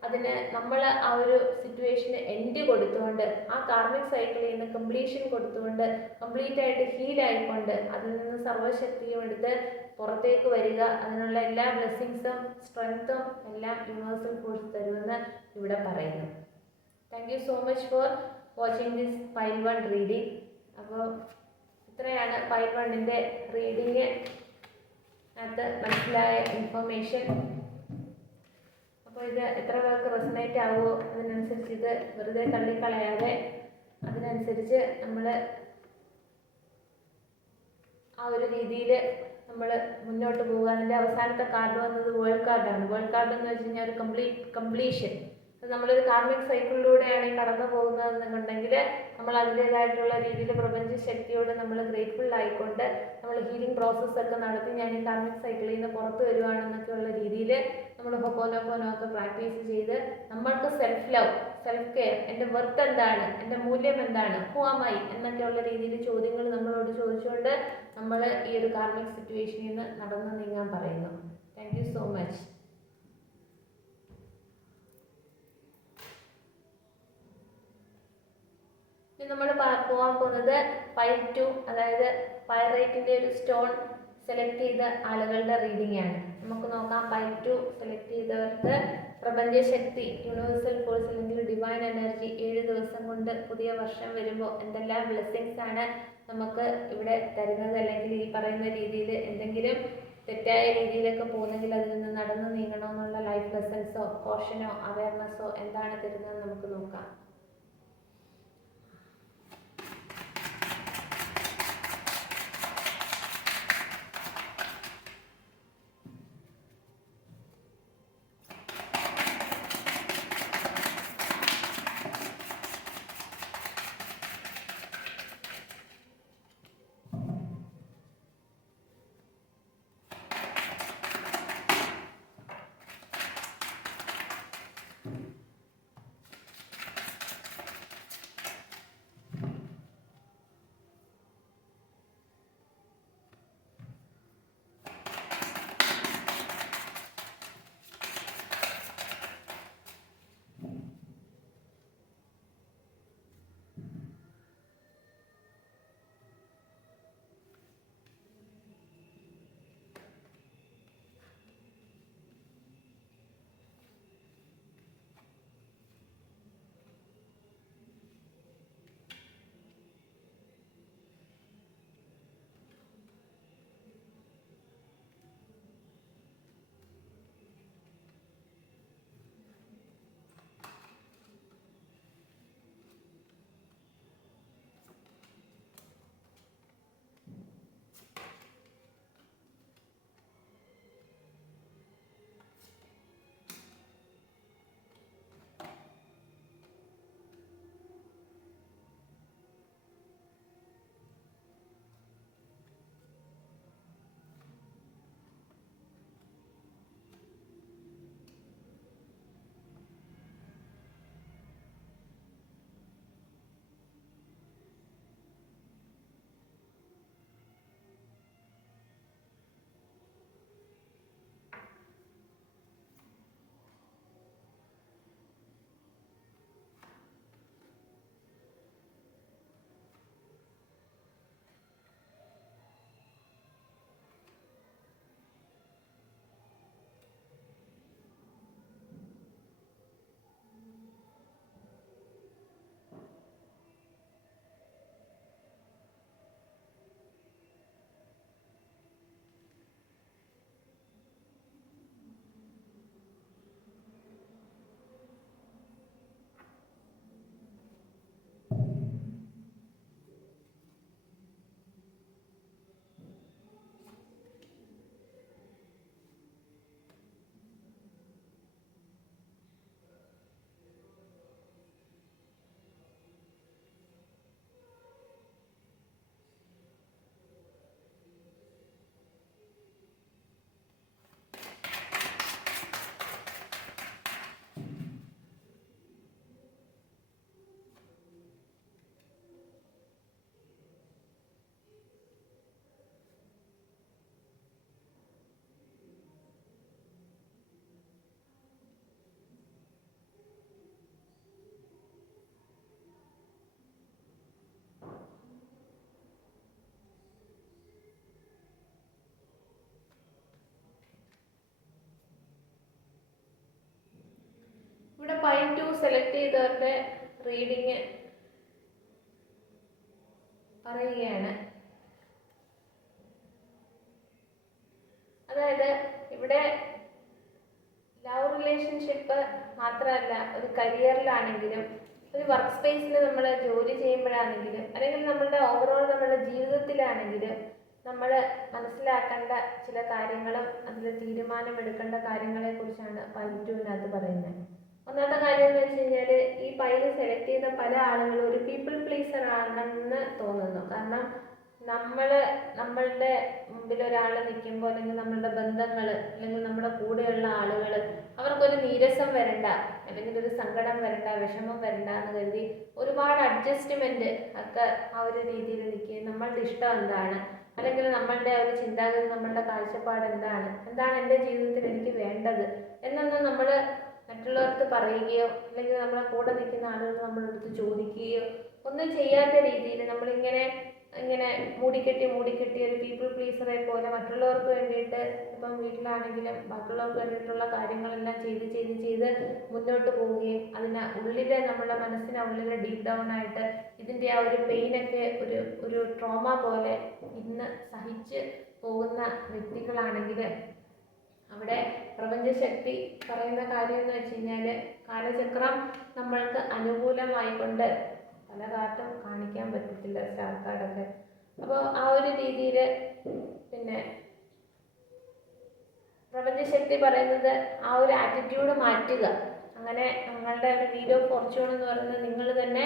അതിന് നമ്മൾ ആ ഒരു സിറ്റുവേഷന് എൻഡ് കൊടുത്തുകൊണ്ട് ആ കാർമിക് സൈക്കിളിൽ നിന്ന് കംപ്ലീഷൻ കൊടുത്തുകൊണ്ട് കംപ്ലീറ്റ് ആയിട്ട് ഹീലായിക്കൊണ്ട് അതിൽ നിന്ന് സർവ്വശക്തിയും എടുത്ത് പുറത്തേക്ക് വരിക. അതിനുള്ള എല്ലാ ബ്ലെസ്സിങ്സും സ്ട്രെങ്ത്തും എല്ലാം യൂണിവേഴ്സൽ ഫോഴ്സ് തരുമെന്ന് ഇവിടെ പറയുന്നു. Thank you so much for watching this pile 1 reading. അപ്പോൾ ഇത്രയാണ് പൈൽ 1ൻ്റെ റീഡിങ് അകത്ത് മനസ്സിലായ ഇൻഫർമേഷൻ. അപ്പോൾ ഇത് എത്ര പേർക്ക് റെസണേറ്റ് ആവുമോ അതിനനുസരിച്ച് ഇത് വെറുതെ തള്ളിക്കളയാതെ അതിനനുസരിച്ച് നമ്മൾ ആ ഒരു രീതിയിൽ നമ്മൾ മുന്നോട്ട് പോകുക. അതിൻ്റെ അവസാനത്തെ കാർഡ് വന്നത് വേൾഡ് കാർഡാണ്. വേൾഡ് കാർഡ് എന്ന് വെച്ച് കഴിഞ്ഞാൽ ഒരു കംപ്ലീഷൻ. നമ്മളൊരു കാർമിക് സൈക്കിളിലൂടെയാണ് ഈ കടന്നു പോകുന്നതെന്നുണ്ടെങ്കിൽ നമ്മൾ അതിൻ്റേതായിട്ടുള്ള രീതിയിൽ പ്രപഞ്ച ശക്തിയോട് നമ്മൾ ഗ്രേറ്റ്ഫുൾ ആയിക്കൊണ്ട് നമ്മൾ ഹീലിംഗ് പ്രോസസ്സൊക്കെ നടത്തി ഞാൻ ഈ കാർമിക് സൈക്കിളിൽ നിന്ന് പുറത്തു വരുവാണെന്നൊക്കെയുള്ള രീതിയിൽ നമ്മൾ ഹൊപ്പോനോപ്പോനോ ഒക്കെ പ്രാക്ടീസ് ചെയ്ത് നമ്മൾക്ക് സെൽഫ് ലവ്, സെൽഫ് കെയർ, എൻ്റെ വർത്ത് എന്താണ്, എൻ്റെ മൂല്യം എന്താണ്, ഹു ആം ഐ എന്നൊക്കെയുള്ള രീതിയിൽ ചോദ്യങ്ങൾ നമ്മളോട് ചോദിച്ചുകൊണ്ട് നമ്മൾ ഈ ഒരു കാർമിക് സിറ്റുവേഷനിൽ നിന്ന് നടന്നു നീങ്ങാൻ പറയുന്നു. Thank you so much. നമ്മൾ പോകാൻ പോകുന്നത് പൈൽ 2, അതായത് പൈറേറ്റിൻ്റെ ഒരു സ്റ്റോൺ സെലക്ട് ചെയ്ത ആളുകളുടെ റീഡിംഗ് ആണ്. നമുക്ക് നോക്കാം. പൈൽ 2 സെലക്ട് ചെയ്തവർക്ക് പ്രപഞ്ചശക്തി, യൂണിവേഴ്സൽ ഫോഴ്സ് അല്ലെങ്കിൽ ഡിവൈൻ എനർജി 7 ദിവസം കൊണ്ട് പുതിയ വർഷം വരുമ്പോൾ എന്തെല്ലാം ബ്ലെസ്സിങ്സ് ആണ് നമുക്ക് ഇവിടെ തരുന്നത്, അല്ലെങ്കിൽ ഈ പറയുന്ന രീതിയിൽ എന്തെങ്കിലും തെറ്റായ രീതിയിലൊക്കെ പോകുന്നെങ്കിൽ അതിൽ നിന്ന് നടന്നു നീങ്ങണമെന്നുള്ള ലൈഫ് ലെസൺസോ കോഷനോ അവയർനെസ്സോ എന്താണ് തരുന്നത് നമുക്ക് നോക്കാം. 2 സെലക്ട് ചെയ്തവരുടെ റീഡിങ് പറയുകയാണ്. അതായത് ഇവിടെ ലവ് റിലേഷൻഷിപ്പ് മാത്രമല്ല, ഒരു കരിയറിലാണെങ്കിലും ഒരു വർക്ക് സ്പേസിൽ നമ്മൾ ജോലി ചെയ്യുമ്പോഴാണെങ്കിലും അല്ലെങ്കിൽ നമ്മളുടെ ഓവറോൾ നമ്മുടെ ജീവിതത്തിലാണെങ്കിലും നമ്മൾ മനസ്സിലാക്കേണ്ട ചില കാര്യങ്ങളും അതിൽ തീരുമാനമെടുക്കേണ്ട കാര്യങ്ങളെ കുറിച്ചാണ് പൈൽ 2-നകത്ത് പറയുന്നത്. ഒന്നാമത്തെ കാര്യം എന്ന് വെച്ച് കഴിഞ്ഞാൽ, ഈ പൈൽ സെലക്ട് ചെയ്ത പല ആളുകളും ഒരു പീപ്പിൾ പ്ലീസർ ആണെന്ന് തോന്നുന്നു. കാരണം നമ്മളുടെ മുമ്പിൽ ഒരാൾ നിൽക്കുമ്പോൾ അല്ലെങ്കിൽ നമ്മളുടെ ബന്ധങ്ങൾ അല്ലെങ്കിൽ നമ്മുടെ കൂടെയുള്ള ആളുകൾ അവർക്കൊരു നീരസം വരണ്ട, അല്ലെങ്കിൽ ഒരു സങ്കടം വരണ്ട, വിഷമം വരണ്ട എന്ന് കരുതി ഒരുപാട് അഡ്ജസ്റ്റ്മെന്റ് ഒക്കെ ആ ഒരു രീതിയിൽ നിൽക്കുകയും നമ്മളുടെ ഇഷ്ടം എന്താണ്, അല്ലെങ്കിൽ നമ്മളുടെ ഒരു ചിന്താഗതി, നമ്മളുടെ കാഴ്ചപ്പാട് എന്താണ് എൻ്റെ ജീവിതത്തിൽ എനിക്ക് വേണ്ടത് എന്നൊന്നും നമ്മൾ മറ്റുള്ളവർക്ക് പറയുകയോ അല്ലെങ്കിൽ നമ്മളെ കൂടെ നിൽക്കുന്ന ആളുകൾ നമ്മളെ അടുത്ത് ചോദിക്കുകയോ ഒന്നും ചെയ്യാത്ത രീതിയിൽ നമ്മളിങ്ങനെ മൂടിക്കെട്ടി ഒരു പീപ്പിൾ പ്ലീസറെ പോലെ മറ്റുള്ളവർക്ക് വേണ്ടിയിട്ട്, ഇപ്പം വീട്ടിലാണെങ്കിലും ബാക്കിയുള്ളവർക്ക് വേണ്ടിയിട്ടുള്ള കാര്യങ്ങളെല്ലാം ചെയ്ത് മുന്നോട്ട് പോവുകയും ഉള്ളിലെ നമ്മുടെ മനസ്സിനുള്ളിൽ ഡീപ്പ് ഡൗൺ ആയിട്ട് ഇതിൻ്റെ ആ ഒരു പെയിനൊക്കെ ഒരു ട്രോമ പോലെ ഇന്ന് സഹിച്ച് പോകുന്ന വ്യക്തികളാണെങ്കിൽ അവിടെ പ്രപഞ്ചശക്തി പറയുന്ന കാര്യം എന്ന് വെച്ച് കഴിഞ്ഞാൽ, കാലചക്രം നമ്മൾക്ക് അനുകൂലമായിക്കൊണ്ട് പല കാർട്ടും കാണിക്കാൻ പറ്റത്തില്ല, സ്റ്റാർ കാർഡൊക്കെ. അപ്പോൾ ആ ഒരു രീതിയിൽ പിന്നെ പ്രപഞ്ചശക്തി പറയുന്നത് ആ ഒരു ആറ്റിറ്റ്യൂഡ് മാറ്റുക. അങ്ങനെ നിങ്ങളുടെ ഒരു വീൽ ഓഫ് ഫോർച്യൂൺ എന്ന് പറയുന്നത് നിങ്ങൾ തന്നെ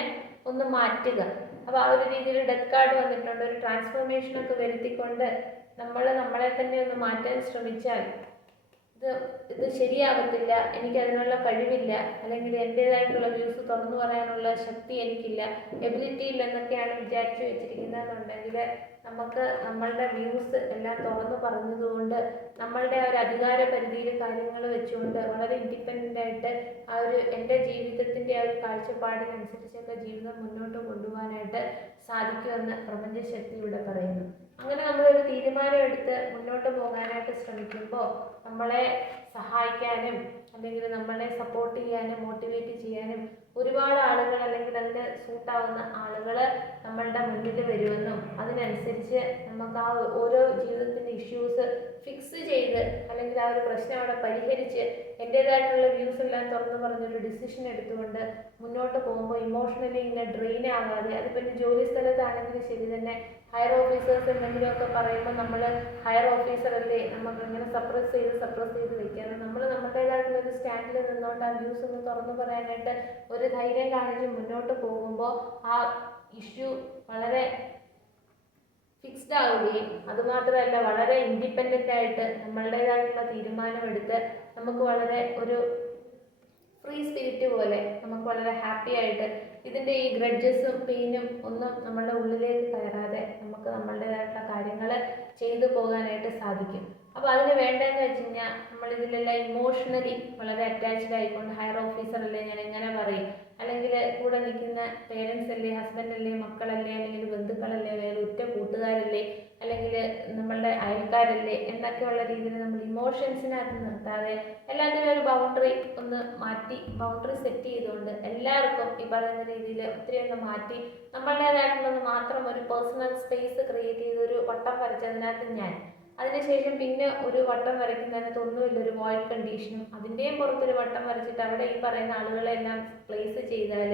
ഒന്ന് മാറ്റുക. അപ്പോൾ ആ ഒരു രീതിയിൽ ഡെത്ത് കാർഡ് വന്നിട്ടുണ്ട്. ഒരു ട്രാൻസ്ഫോർമേഷനൊക്കെ വരുത്തിക്കൊണ്ട് നമ്മളെ തന്നെ ഒന്ന് മാറ്റാൻ ശ്രമിച്ചാൽ ഇത് ശരിയാവത്തില്ല, എനിക്ക് അതിനുള്ള കഴിവില്ല, അല്ലെങ്കിൽ എൻ്റേതായിട്ടുള്ള വ്യൂസ് തുറന്നു പറയാനുള്ള ശക്തി എനിക്കില്ല, എബിലിറ്റി ഇല്ല എന്നൊക്കെയാണ് വിചാരിച്ചു വെച്ചിരിക്കുന്നതെന്നുണ്ടെങ്കിൽ നമുക്ക് നമ്മളുടെ വ്യൂസ് എല്ലാം തുറന്നു പറഞ്ഞതുകൊണ്ട് നമ്മളുടെ ആ ഒരു അധികാര പരിധിയിൽ കാര്യങ്ങൾ വെച്ചുകൊണ്ട് വളരെ ഇൻഡിപെൻഡൻ്റ് ആയിട്ട് ആ ഒരു എൻ്റെ ജീവിതത്തിൻ്റെ ആ ഒരു കാഴ്ചപ്പാടിനനുസരിച്ചുള്ള ജീവിതം മുന്നോട്ട് കൊണ്ടുപോകാനായിട്ട് സാധിക്കുമെന്ന് പ്രപഞ്ചശക്തി ഇവിടെ പറയുന്നു. അങ്ങനെ നമ്മളൊരു തീരുമാനം എടുത്ത് മുന്നോട്ട് പോകാനായിട്ട് ശ്രമിക്കുമ്പോൾ നമ്മളെ സഹായിക്കാനും അല്ലെങ്കിൽ നമ്മളെ സപ്പോർട്ട് ചെയ്യാനും മോട്ടിവേറ്റ് ചെയ്യാനും ഒരുപാട് ആളുകൾ അല്ലെങ്കിൽ അതിന് സൂട്ടാവുന്ന ആളുകൾ നമ്മളുടെ മുന്നിൽ വരുമെന്നും അതിനനുസരിച്ച് നമുക്ക് ആ ഓരോ ജീവിതത്തിൻ്റെ ഇഷ്യൂസ് ഫിക്സ് ചെയ്ത് അല്ലെങ്കിൽ ആ ഒരു പ്രശ്നം അവിടെ പരിഹരിച്ച് എൻ്റേതായിട്ടുള്ള വ്യൂസ് എല്ലാം തുറന്നു പറഞ്ഞൊരു ഡിസിഷൻ എടുത്തുകൊണ്ട് മുന്നോട്ട് പോകുമ്പോൾ ഇമോഷണലി ഇങ്ങനെ ഡ്രെയിൻ ആവാതെ, അതിപ്പോൾ ജോലി സ്ഥലത്താണെങ്കിലും ശരി തന്നെ, ഹയർ ഓഫീസേഴ്സ് എന്തെങ്കിലുമൊക്കെ പറയുമ്പോൾ നമ്മൾ ഹയർ ഓഫീസറല്ലേ, നമുക്കിങ്ങനെ സപ്രസ് ചെയ്ത് വെക്കാതെ നമ്മൾ നമ്മുടേതായിട്ടുള്ള ഒരു സ്റ്റാൻഡിൽ നിന്നുകൊണ്ട് ആ വ്യൂസ് ഒന്ന് തുറന്നു പറയാനായിട്ട് ഒരു ധൈര്യം കാണിച്ച് മുന്നോട്ട് പോകുമ്പോൾ ആ ഇഷ്യൂ വളരെ ഫിക്സ്ഡ് ആവുകയും അതുമാത്രമല്ല വളരെ ഇൻഡിപെൻഡൻ്റ് ആയിട്ട് നമ്മളുടേതായിട്ടുള്ള തീരുമാനമെടുത്ത് നമുക്ക് വളരെ ഒരു ഫ്രീ സ്പിരിറ്റ് പോലെ നമുക്ക് വളരെ ഹാപ്പി ആയിട്ട് ഇതിൻ്റെ ഈ ഗ്രഡ്ജസും പെയിനും ഒന്നും നമ്മളുടെ ഉള്ളിലേക്ക് കയറാതെ നമുക്ക് നമ്മളുടേതായിട്ടുള്ള കാര്യങ്ങൾ ചെയ്തു പോകാനായിട്ട് സാധിക്കും. അപ്പോൾ അതിന് വേണ്ടതെന്ന് വെച്ച് കഴിഞ്ഞാൽ നമ്മളിതിലെല്ലാം ഇമോഷണലി വളരെ അറ്റാച്ച്ഡ് ആയിക്കൊണ്ട് ഹയർ ഓഫീസറല്ലേ ഞാൻ എങ്ങനെ പറയും, അല്ലെങ്കിൽ കൂടെ നിൽക്കുന്ന പേരൻസ് അല്ലേ, ഹസ്ബൻഡ് അല്ലേ, മക്കളല്ലേ, അല്ലെങ്കിൽ ബന്ധുക്കളല്ലേ, വേറെ ഉറ്റ കൂട്ടുകാരല്ലേ, അല്ലെങ്കിൽ നമ്മളുടെ അയൽക്കാരല്ലേ എന്നൊക്കെയുള്ള രീതിയിൽ നമ്മൾ ഇമോഷൻസിനകത്ത് നിർത്താതെ എല്ലാത്തിനും ഒരു ബൗണ്ടറി ഒന്ന് മാറ്റി ബൗണ്ടറി സെറ്റ് ചെയ്തുകൊണ്ട് എല്ലാവർക്കും ഈ പറയുന്ന രീതിയിൽ ഒത്തിരി ഒന്ന് മാറ്റി നമ്മളുടേതായിട്ടുള്ളത് മാത്രം ഒരു പേഴ്സണൽ സ്പേസ് ക്രിയേറ്റ് ചെയ്ത് ഒരു വട്ടം വരച്ചതിനകത്ത് ഞാൻ അതിനുശേഷം പിന്നെ ഒരു വട്ടം വരയ്ക്കുന്നതിനകത്ത് ഒന്നുമില്ല, ഒരു വോയിഡ് കണ്ടീഷനും അതിൻ്റെയും പുറത്തൊരു വട്ടം വരച്ചിട്ട് അവിടെ ഈ പറയുന്ന ആളുകളെല്ലാം പ്ലേസ് ചെയ്താൽ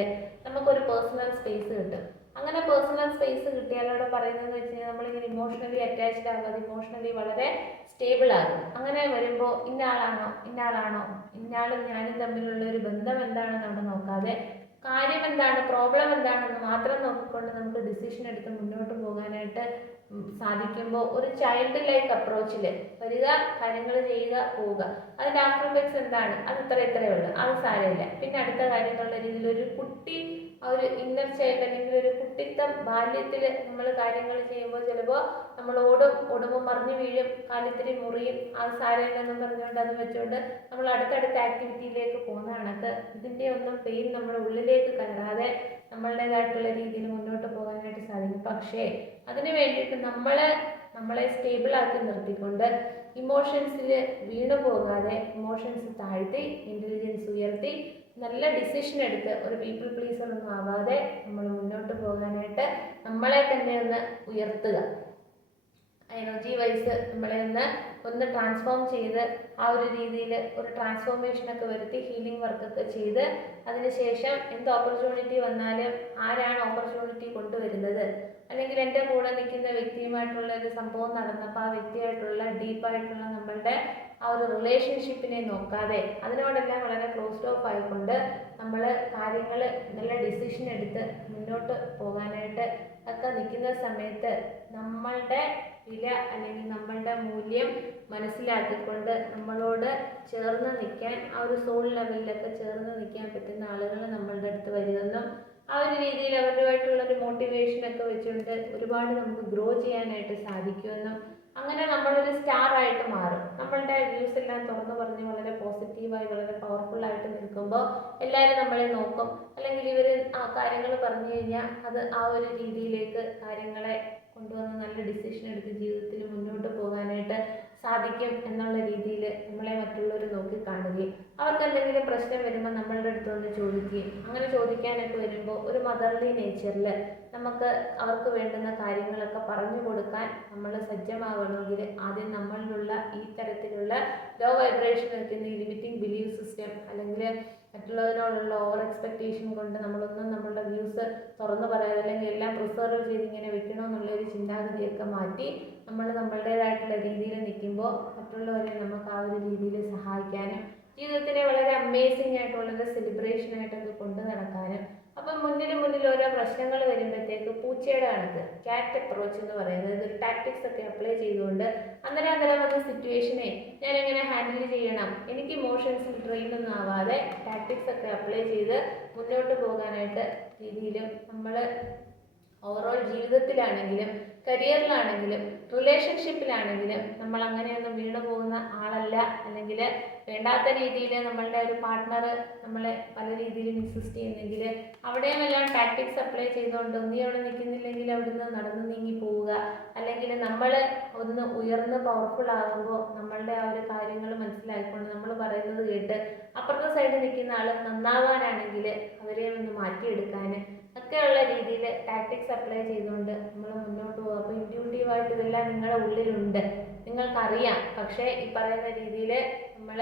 നമുക്കൊരു പേഴ്സണൽ സ്പേസ് കിട്ടും. അങ്ങനെ പേഴ്സണൽ സ്പേസ് കിട്ടിയാൽ അവിടെ പറയുന്നതെന്ന് വെച്ച് കഴിഞ്ഞാൽ നമ്മളിങ്ങനെ ഇമോഷണലി അറ്റാച്ച്ഡ് ആകാതെ ഇമോഷണലി വളരെ സ്റ്റേബിൾ ആകും. അങ്ങനെ വരുമ്പോൾ ഇന്നയാളും ഞാനും തമ്മിലുള്ള ഒരു ബന്ധം എന്താണെന്ന് അവിടെ നോക്കാതെ കാര്യം എന്താണ്, പ്രോബ്ലം എന്താണെന്ന് മാത്രം നോക്കിക്കൊണ്ട് നമുക്ക് ഡിസിഷൻ എടുത്ത് മുന്നോട്ട് പോകാനായിട്ട് സാധിക്കുമ്പോൾ ഒരു ചൈൽഡ് ലൈക്ക് അപ്രോച്ചിൽ വരിക, കാര്യങ്ങൾ ചെയ്യുക, പോവുക. അതിൻ്റെ ആഫ്റ്റർ എഫക്ട്സ് എന്താണ്, അത് ഇത്രയേ ഉള്ളൂ, അത് സാരമില്ല. പിന്നെ അടുത്ത കാര്യം എന്നുള്ള രീതിയിൽ ഒരു കുട്ടി ആ ഒരു ഇന്നർ ചൈൽഡ് അല്ലെങ്കിൽ ഒരു കുട്ടിത്തം ബാല്യത്തിൽ നമ്മൾ കാര്യങ്ങൾ ചെയ്യുമ്പോൾ ചിലപ്പോൾ നമ്മൾ ഓടുമ്പോൾ മറിഞ്ഞു വീഴും, കാലിത്തിരി മുറിയും, അത് സാരമില്ലെന്നും പറഞ്ഞുകൊണ്ട് അത് വെച്ചുകൊണ്ട് നമ്മൾ അടുത്തടുത്ത ആക്ടിവിറ്റിയിലേക്ക് പോകുന്ന കണക്ക് ഇതിൻ്റെ ഒന്നും പെയിൻ നമ്മുടെ ഉള്ളിലേക്ക് കയറാതെ നമ്മളുടേതായിട്ടുള്ള രീതിയിൽ മുന്നോട്ട് പോകാനായിട്ട് സാധിക്കും. പക്ഷേ അതിന് വേണ്ടിയിട്ട് നമ്മളെ സ്റ്റേബിളാക്കി നിർത്തിക്കൊണ്ട് ഇമോഷൻസിൽ വീണു പോകാതെ ഇമോഷൻസ് താഴ്ത്തി ഇൻ്റലിജൻസ് ഉയർത്തി നല്ല ഡിസിഷൻ എടുത്ത് ഒരു പീപ്പിൾ പ്ലീസർ ഒന്നും ആവാതെ നമ്മൾ മുന്നോട്ട് പോകാനായിട്ട് നമ്മളെ തന്നെ ഒന്ന് ഉയർത്തുക. എനർജി വൈസ് നമ്മളെ ഒന്ന് ട്രാൻസ്ഫോം ചെയ്ത് ആ ഒരു രീതിയിൽ ഒരു ട്രാൻസ്ഫോർമേഷനൊക്കെ വരുത്തി ഹീലിംഗ് വർക്കൊക്കെ ചെയ്ത് അതിനുശേഷം എന്ത് ഓപ്പർച്യൂണിറ്റി വന്നാലും ആരാണ് ഓപ്പർച്യൂണിറ്റി കൊണ്ടുവരുന്നത്, അല്ലെങ്കിൽ എൻ്റെ കൂടെ നിൽക്കുന്ന വ്യക്തിയുമായിട്ടുള്ള ഒരു സംഭവം നടന്നപ്പോൾ ആ വ്യക്തിയായിട്ടുള്ള ഡീപ്പായിട്ടുള്ള നമ്മളുടെ ആ ഒരു റിലേഷൻഷിപ്പിനെ നോക്കാതെ അതിനോടെല്ലാം വളരെ ക്ലോസ്ഡ് ഓഫ് ആയിക്കൊണ്ട് നമ്മൾ കാര്യങ്ങൾ നല്ല ഡിസിഷൻ എടുത്ത് മുന്നോട്ട് പോകാനായിട്ട് ഒക്കെ നിൽക്കുന്ന സമയത്ത് നമ്മളുടെ വില അല്ലെങ്കിൽ നമ്മളുടെ മൂല്യം മനസ്സിലാക്കിക്കൊണ്ട് നമ്മളോട് ചേർന്ന് നിൽക്കാൻ ആ ഒരു സോൾ ലെവലിലൊക്കെ ചേർന്ന് നിൽക്കാൻ പറ്റുന്ന ആളുകൾ നമ്മളുടെ അടുത്ത് വരുമെന്നും ആ ഒരു രീതിയിൽ അവരുമായിട്ടുള്ളൊരു മോട്ടിവേഷനൊക്കെ വെച്ചുകൊണ്ട് ഒരുപാട് നമുക്ക് ഗ്രോ ചെയ്യാനായിട്ട് സാധിക്കുമെന്നും അങ്ങനെ നമ്മളൊരു സ്റ്റാർ ആയിട്ട് മാറും. നമ്മളുടെ വ്യൂസ് എല്ലാം തുറന്നു പറഞ്ഞ് വളരെ പോസിറ്റീവായി വളരെ പവർഫുൾ ആയിട്ട് നിൽക്കുമ്പോൾ എല്ലാവരും നമ്മളെ നോക്കും. അല്ലെങ്കിൽ ഇവർ ആ കാര്യങ്ങൾ പറഞ്ഞു കഴിഞ്ഞാൽ അത് ആ ഒരു രീതിയിലേക്ക് കാര്യങ്ങളെ കൊണ്ടുവന്ന് നല്ല ഡിസിഷൻ എടുത്ത് ജീവിതത്തിൽ മുന്നോട്ട് പോകാനായിട്ട് സാധിക്കും എന്നുള്ള രീതിയിൽ നമ്മളെ മറ്റുള്ളവർ നോക്കി കാണുകയും അവർക്ക് എന്തെങ്കിലും പ്രശ്നം വരുമ്പോൾ നമ്മളുടെ അടുത്ത് വന്ന് ചോദിക്കുകയും അങ്ങനെ ചോദിക്കാനൊക്കെ വരുമ്പോൾ ഒരു മദർലി നേച്ചറിൽ നമുക്ക് അവർക്ക് വേണ്ടുന്ന കാര്യങ്ങളൊക്കെ പറഞ്ഞു കൊടുക്കാൻ നമ്മൾ സജ്ജമാകണമെങ്കിൽ ആദ്യം നമ്മളിലുള്ള ഈ തരത്തിലുള്ള ലോ വൈബ്രേഷൻ നിൽക്കുന്ന ഈ ലിമിറ്റിംഗ് ബിലീഫ് സിസ്റ്റം അല്ലെങ്കിൽ മറ്റുള്ളവരോടുള്ള ഓവർ എക്സ്പെക്റ്റേഷൻ കൊണ്ട് നമ്മളൊന്നും നമ്മളുടെ വ്യൂസ് തുറന്നു പറയാതെ അല്ലെങ്കിൽ എല്ലാം പ്രിസർവ് ചെയ്ത് ഇങ്ങനെ വെക്കണമെന്നുള്ളൊരു ചിന്താഗതിയൊക്കെ മാറ്റി നമ്മൾ നമ്മളുടേതായിട്ടുള്ള രീതിയിൽ നിൽക്കുമ്പോൾ മറ്റുള്ളവരെ നമുക്ക് ആ ഒരു രീതിയിൽ സഹായിക്കാനും ജീവിതത്തിനെ വളരെ അമേസിംഗ് ആയിട്ട് വളരെ സെലിബ്രേഷൻ ആയിട്ടൊക്കെ കൊണ്ടു നടക്കാനും അപ്പം മുന്നിൽ ഓരോ പ്രശ്നങ്ങൾ വരുമ്പോഴത്തേക്ക് പൂച്ചയുടെ കണക്ക് ക്യാറ്റ് അപ്രോച്ച് എന്ന് പറയുന്നത് ഒരു ടാക്ടിക്സ് ഒക്കെ അപ്ലൈ ചെയ്തുകൊണ്ട് അന്നേരം വന്ന സിറ്റുവേഷനെ ഞാൻ എങ്ങനെ ഹാൻഡിൽ ചെയ്യണം, എനിക്ക് ഇമോഷൻസിൽ ട്രെയിനൊന്നും ആവാതെ ടാക്ടിക്സ് ഒക്കെ അപ്ലൈ ചെയ്ത് മുന്നോട്ട് പോകാനായിട്ട് രീതിയിലും നമ്മൾ ഓവറോൾ ജീവിതത്തിലാണെങ്കിലും കരിയറിലാണെങ്കിലും റിലേഷൻഷിപ്പിലാണെങ്കിലും നമ്മൾ അങ്ങനെയൊന്നും വീണു പോകുന്ന ആളല്ല. അല്ലെങ്കിൽ വേണ്ടാത്ത രീതിയിൽ നമ്മളുടെ ഒരു പാർട്ട്ണർ നമ്മളെ പല രീതിയിലും ഇൻസിസ്റ്റ് ചെയ്യുന്നെങ്കിൽ അവിടെയും എല്ലാം ടാക്ടിക്സ് അപ്ലൈ ചെയ്തുകൊണ്ട് നീ അവിടെ നിൽക്കുന്നില്ലെങ്കിൽ അവിടുന്ന് നടന്നു നീങ്ങി പോവുക. അല്ലെങ്കിൽ നമ്മൾ ഒന്ന് ഉയർന്ന് പവർഫുൾ ആകുമ്പോൾ നമ്മളുടെ ആ ഒരു കാര്യങ്ങൾ മനസ്സിലാക്കിക്കൊണ്ട് നമ്മൾ പറയുന്നത് കേട്ട് അപ്പുറത്തെ സൈഡിൽ നിൽക്കുന്ന ആൾ നന്നാവാനാണെങ്കിൽ അവരെ ഒന്ന് മാറ്റിയെടുക്കാൻ ഒക്കെയുള്ള രീതിയിൽ ടാക്ടിക്സ് അപ്ലൈ ചെയ്തുകൊണ്ട് നമ്മൾ മുന്നോട്ട് പോകുക. അപ്പോൾ ഇൻറ്റ്യൂട്ടീവായിട്ട് ഇതെല്ലാം നിങ്ങളുടെ ഉള്ളിലുണ്ട്, നിങ്ങൾക്കറിയാം. പക്ഷേ ഈ പറയുന്ന രീതിയിൽ നമ്മൾ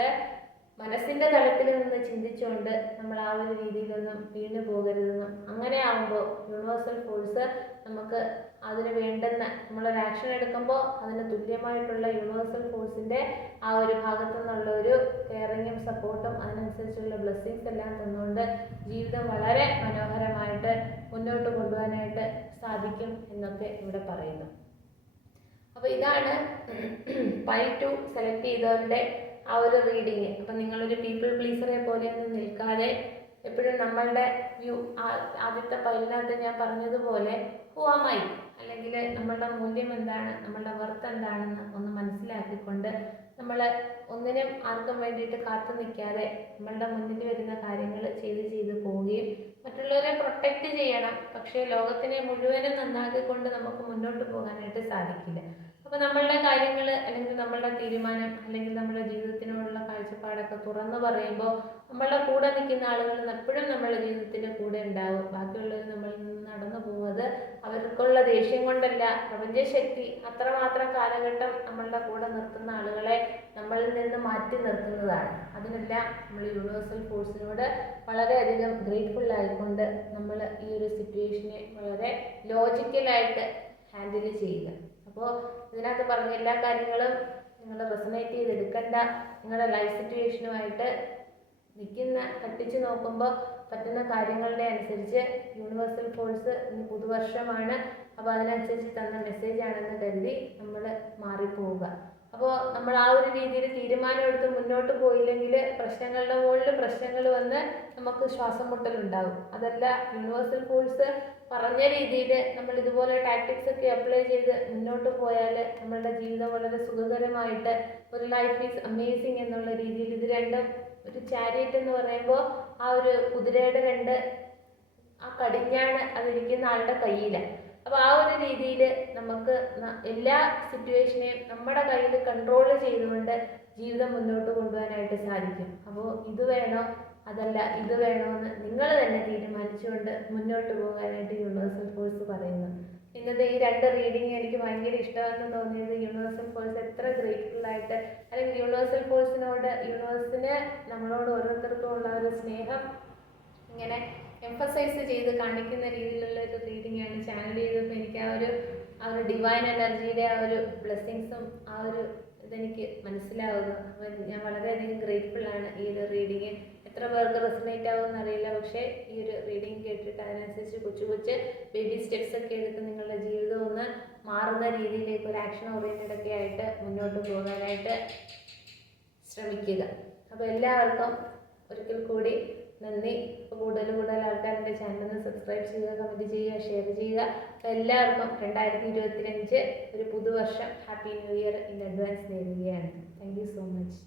മനസ്സിൻ്റെ തലത്തിൽ നിന്ന് ചിന്തിച്ചുകൊണ്ട് നമ്മൾ ആ ഒരു രീതിയിലൊന്നും വീണു പോകരുതെന്നും അങ്ങനെ ആകുമ്പോൾ യൂണിവേഴ്സൽ ഫോഴ്സ് നമുക്ക് അതിന് വേണ്ടുന്ന നമ്മളൊരു ആക്ഷൻ എടുക്കുമ്പോൾ അതിന് തുല്യമായിട്ടുള്ള യൂണിവേഴ്സൽ ഫോഴ്സിൻ്റെ ആ ഒരു ഭാഗത്തു നിന്നുള്ള ഒരു കെയറിങ്ങും സപ്പോർട്ടും അതിനനുസരിച്ചുള്ള ബ്ലെസ്സിങ്സ് എല്ലാം തന്നുകൊണ്ട് ജീവിതം വളരെ മനോഹരമായിട്ട് മുന്നോട്ട് കൊണ്ടുപോകാനായിട്ട് സാധിക്കും എന്നൊക്കെ ഇവിടെ പറയുന്നു. അപ്പോൾ ഇതാണ് പൈൽ 2 സെലക്ട് ചെയ്തവരുടെ ആ ഒരു റീഡിങ്. അപ്പം നിങ്ങളൊരു പീപ്പിൾ പ്ലീസറെ പോലെയൊന്നും നിൽക്കാതെ എപ്പോഴും നമ്മളുടെ വ്യൂ ആദ്യത്തെ പൈലിനകത്ത് ഞാൻ പറഞ്ഞതുപോലെ ഹുവാമായി അല്ലെങ്കിൽ നമ്മളുടെ മൂല്യം എന്താണ്, നമ്മളുടെ വർത്ത് എന്താണെന്ന് ഒന്ന് മനസ്സിലാക്കിക്കൊണ്ട് നമ്മൾ ഒന്നിനും ആർക്കും വേണ്ടിയിട്ട് കാത്തു നിൽക്കാതെ നമ്മളുടെ മുന്നിൽ വരുന്ന കാര്യങ്ങൾ ചെയ്ത് പോവുകയും മറ്റുള്ളവരെ പ്രൊട്ടക്റ്റ് ചെയ്യണം. പക്ഷേ ലോകത്തിനെ മുഴുവനും നന്നാക്കിക്കൊണ്ട് നമുക്ക് മുന്നോട്ട് പോകാനായിട്ട് സാധിക്കില്ല. അപ്പോൾ നമ്മളുടെ കാര്യങ്ങൾ അല്ലെങ്കിൽ നമ്മളുടെ തീരുമാനം അല്ലെങ്കിൽ നമ്മുടെ ജീവിതത്തിനോടുള്ള കാഴ്ചപ്പാടൊക്കെ തുറന്നു പറയുമ്പോൾ നമ്മളുടെ കൂടെ നിൽക്കുന്ന ആളുകൾ എപ്പോഴും നമ്മളുടെ ജീവിതത്തിൻ്റെ കൂടെ ഉണ്ടാവും. ബാക്കിയുള്ളവർ നമ്മളിൽ നിന്ന് നടന്നു പോകുന്നത് അവർക്കുള്ള ദേഷ്യം കൊണ്ടല്ല, പ്രപഞ്ചശക്തി അത്രമാത്രം കാലഘട്ടം നമ്മളുടെ കൂടെ നിർത്തുന്ന ആളുകളെ നമ്മളിൽ നിന്ന് മാറ്റി നിർത്തുന്നതാണ്. അതിനെല്ലാം നമ്മൾ യൂണിവേഴ്സൽ ഫോഴ്സിനോട് വളരെയധികം ഗ്രേറ്റ്ഫുൾ ആയിക്കൊണ്ട് നമ്മൾ ഈ ഒരു സിറ്റുവേഷനെ വളരെ ലോജിക്കലായിട്ട് ഹാൻഡിൽ ചെയ്യുക. അപ്പോൾ ഇതിനകത്ത് പറഞ്ഞ എല്ലാ കാര്യങ്ങളും നിങ്ങൾ റെസണേറ്റ് ചെയ്തെടുക്കേണ്ട. നിങ്ങളുടെ ലൈഫ് സിറ്റുവേഷനുമായിട്ട് കട്ടിച്ച് നോക്കുമ്പോൾ പറ്റുന്ന കാര്യങ്ങളുടെ അനുസരിച്ച് യൂണിവേഴ്സൽ ഫോഴ്സ് ഇന്ന് പുതുവർഷമാണ്, അപ്പോൾ അതിനനുസരിച്ച് തന്ന മെസ്സേജ് ആണെന്ന് കരുതി നമ്മൾ മാറിപ്പോവുക. അപ്പോൾ നമ്മൾ ആ ഒരു രീതിയിൽ തീരുമാനം എടുത്ത് മുന്നോട്ട് പോയില്ലെങ്കിൽ പ്രശ്നങ്ങളുടെ മുകളിൽ പ്രശ്നങ്ങൾ വന്ന് നമുക്ക് ശ്വാസം മുട്ടലുണ്ടാകും. അതല്ല, യൂണിവേഴ്സൽ ഫോഴ്സ് പറഞ്ഞ രീതിയിൽ നമ്മൾ ഇതുപോലെ ടാക്ടിക്സ് ഒക്കെ അപ്ലൈ ചെയ്ത് മുന്നോട്ട് പോയാൽ നമ്മളുടെ ജീവിതം വളരെ സുഖകരമായിട്ട് ഒരു ലൈഫ് ഈസ് അമേസിങ് എന്നുള്ള രീതിയിൽ ഇത് രണ്ടും ഒരു ചാരിയറ്റ് എന്ന് പറയുമ്പോൾ ആ ഒരു കുതിരയുടെ ആ കടിഞ്ഞാണ് അതിരിക്കുന്ന ആളുടെ കയ്യിലാണ്. അപ്പോൾ ആ ഒരു രീതിയിൽ നമുക്ക് എല്ലാ സിറ്റുവേഷനെയും നമ്മുടെ കയ്യിൽ കൺട്രോൾ ചെയ്തുകൊണ്ട് ജീവിതം മുന്നോട്ട് കൊണ്ടുപോകാനായിട്ട് സാധിക്കും. അപ്പോൾ ഇത് വേണോ അതല്ല ഇത് വേണമെന്ന് നിങ്ങൾ തന്നെ തീരുമാനിച്ചുകൊണ്ട് മുന്നോട്ട് പോകാനായിട്ട് യൂണിവേഴ്സൽ ഫോഴ്സ് പറയുന്നു. ഇന്നത്തെ ഈ 2 റീഡിങ് എനിക്ക് ഭയങ്കര ഇഷ്ടമെന്ന് തോന്നിയത് യൂണിവേഴ്സൽ ഫോഴ്സ് എത്ര ഗ്രേറ്റ്ഫുൾ ആയിട്ട്, അല്ലെങ്കിൽ യൂണിവേഴ്സൽ ഫോഴ്സിനോട്, യൂണിവേഴ്സിന് നമ്മളോട് ഓരോരുത്തർക്കും ഉള്ള ഒരു സ്നേഹം ഇങ്ങനെ എംഫസൈസ് ചെയ്ത് കാണിക്കുന്ന രീതിയിലുള്ള ഒരു റീഡിംഗ് ആണ് ചാനൽ ചെയ്തപ്പോൾ എനിക്ക് ആ ഒരു ഡിവൈൻ എനർജിയുടെ ആ ഒരു ബ്ലെസ്സിങ്സും ആ ഒരു ഇതെനിക്ക് മനസ്സിലാവുന്നു. അപ്പം ഞാൻ വളരെയധികം ഗ്രേറ്റ്ഫുൾ ആണ് ഈ ഒരു റീഡിങ്. എത്ര പേർക്ക് റെസനേറ്റ് ആവുമെന്ന് അറിയില്ല, പക്ഷേ ഈ ഒരു റീഡിങ് കേട്ടിട്ട് അതിനനുസരിച്ച് കൊച്ചു കൊച്ചു ബേബി സ്റ്റെപ്സ് ഒക്കെ എടുത്ത് നിങ്ങളുടെ ജീവിതം ഒന്ന് മാറുന്ന രീതിയിലേക്ക് ഒരു ആക്ഷൻ ഓറിയൻറ്റഡ് ഒക്കെ ആയിട്ട് മുന്നോട്ട് പോകാനായിട്ട് ശ്രമിക്കുക. അപ്പോൾ എല്ലാവർക്കും ഒരിക്കൽ കൂടി നന്ദി. കൂടുതൽ ആൾക്കാർ എൻ്റെ ചാനലിന് സബ്സ്ക്രൈബ് ചെയ്യുക, കമൻറ്റ് ചെയ്യുക, ഷെയർ ചെയ്യുക. അപ്പോൾ എല്ലാവർക്കും 2025 ഒരു പുതുവർഷം happy new year in advance നേരുകയാണ്. Thank you so much.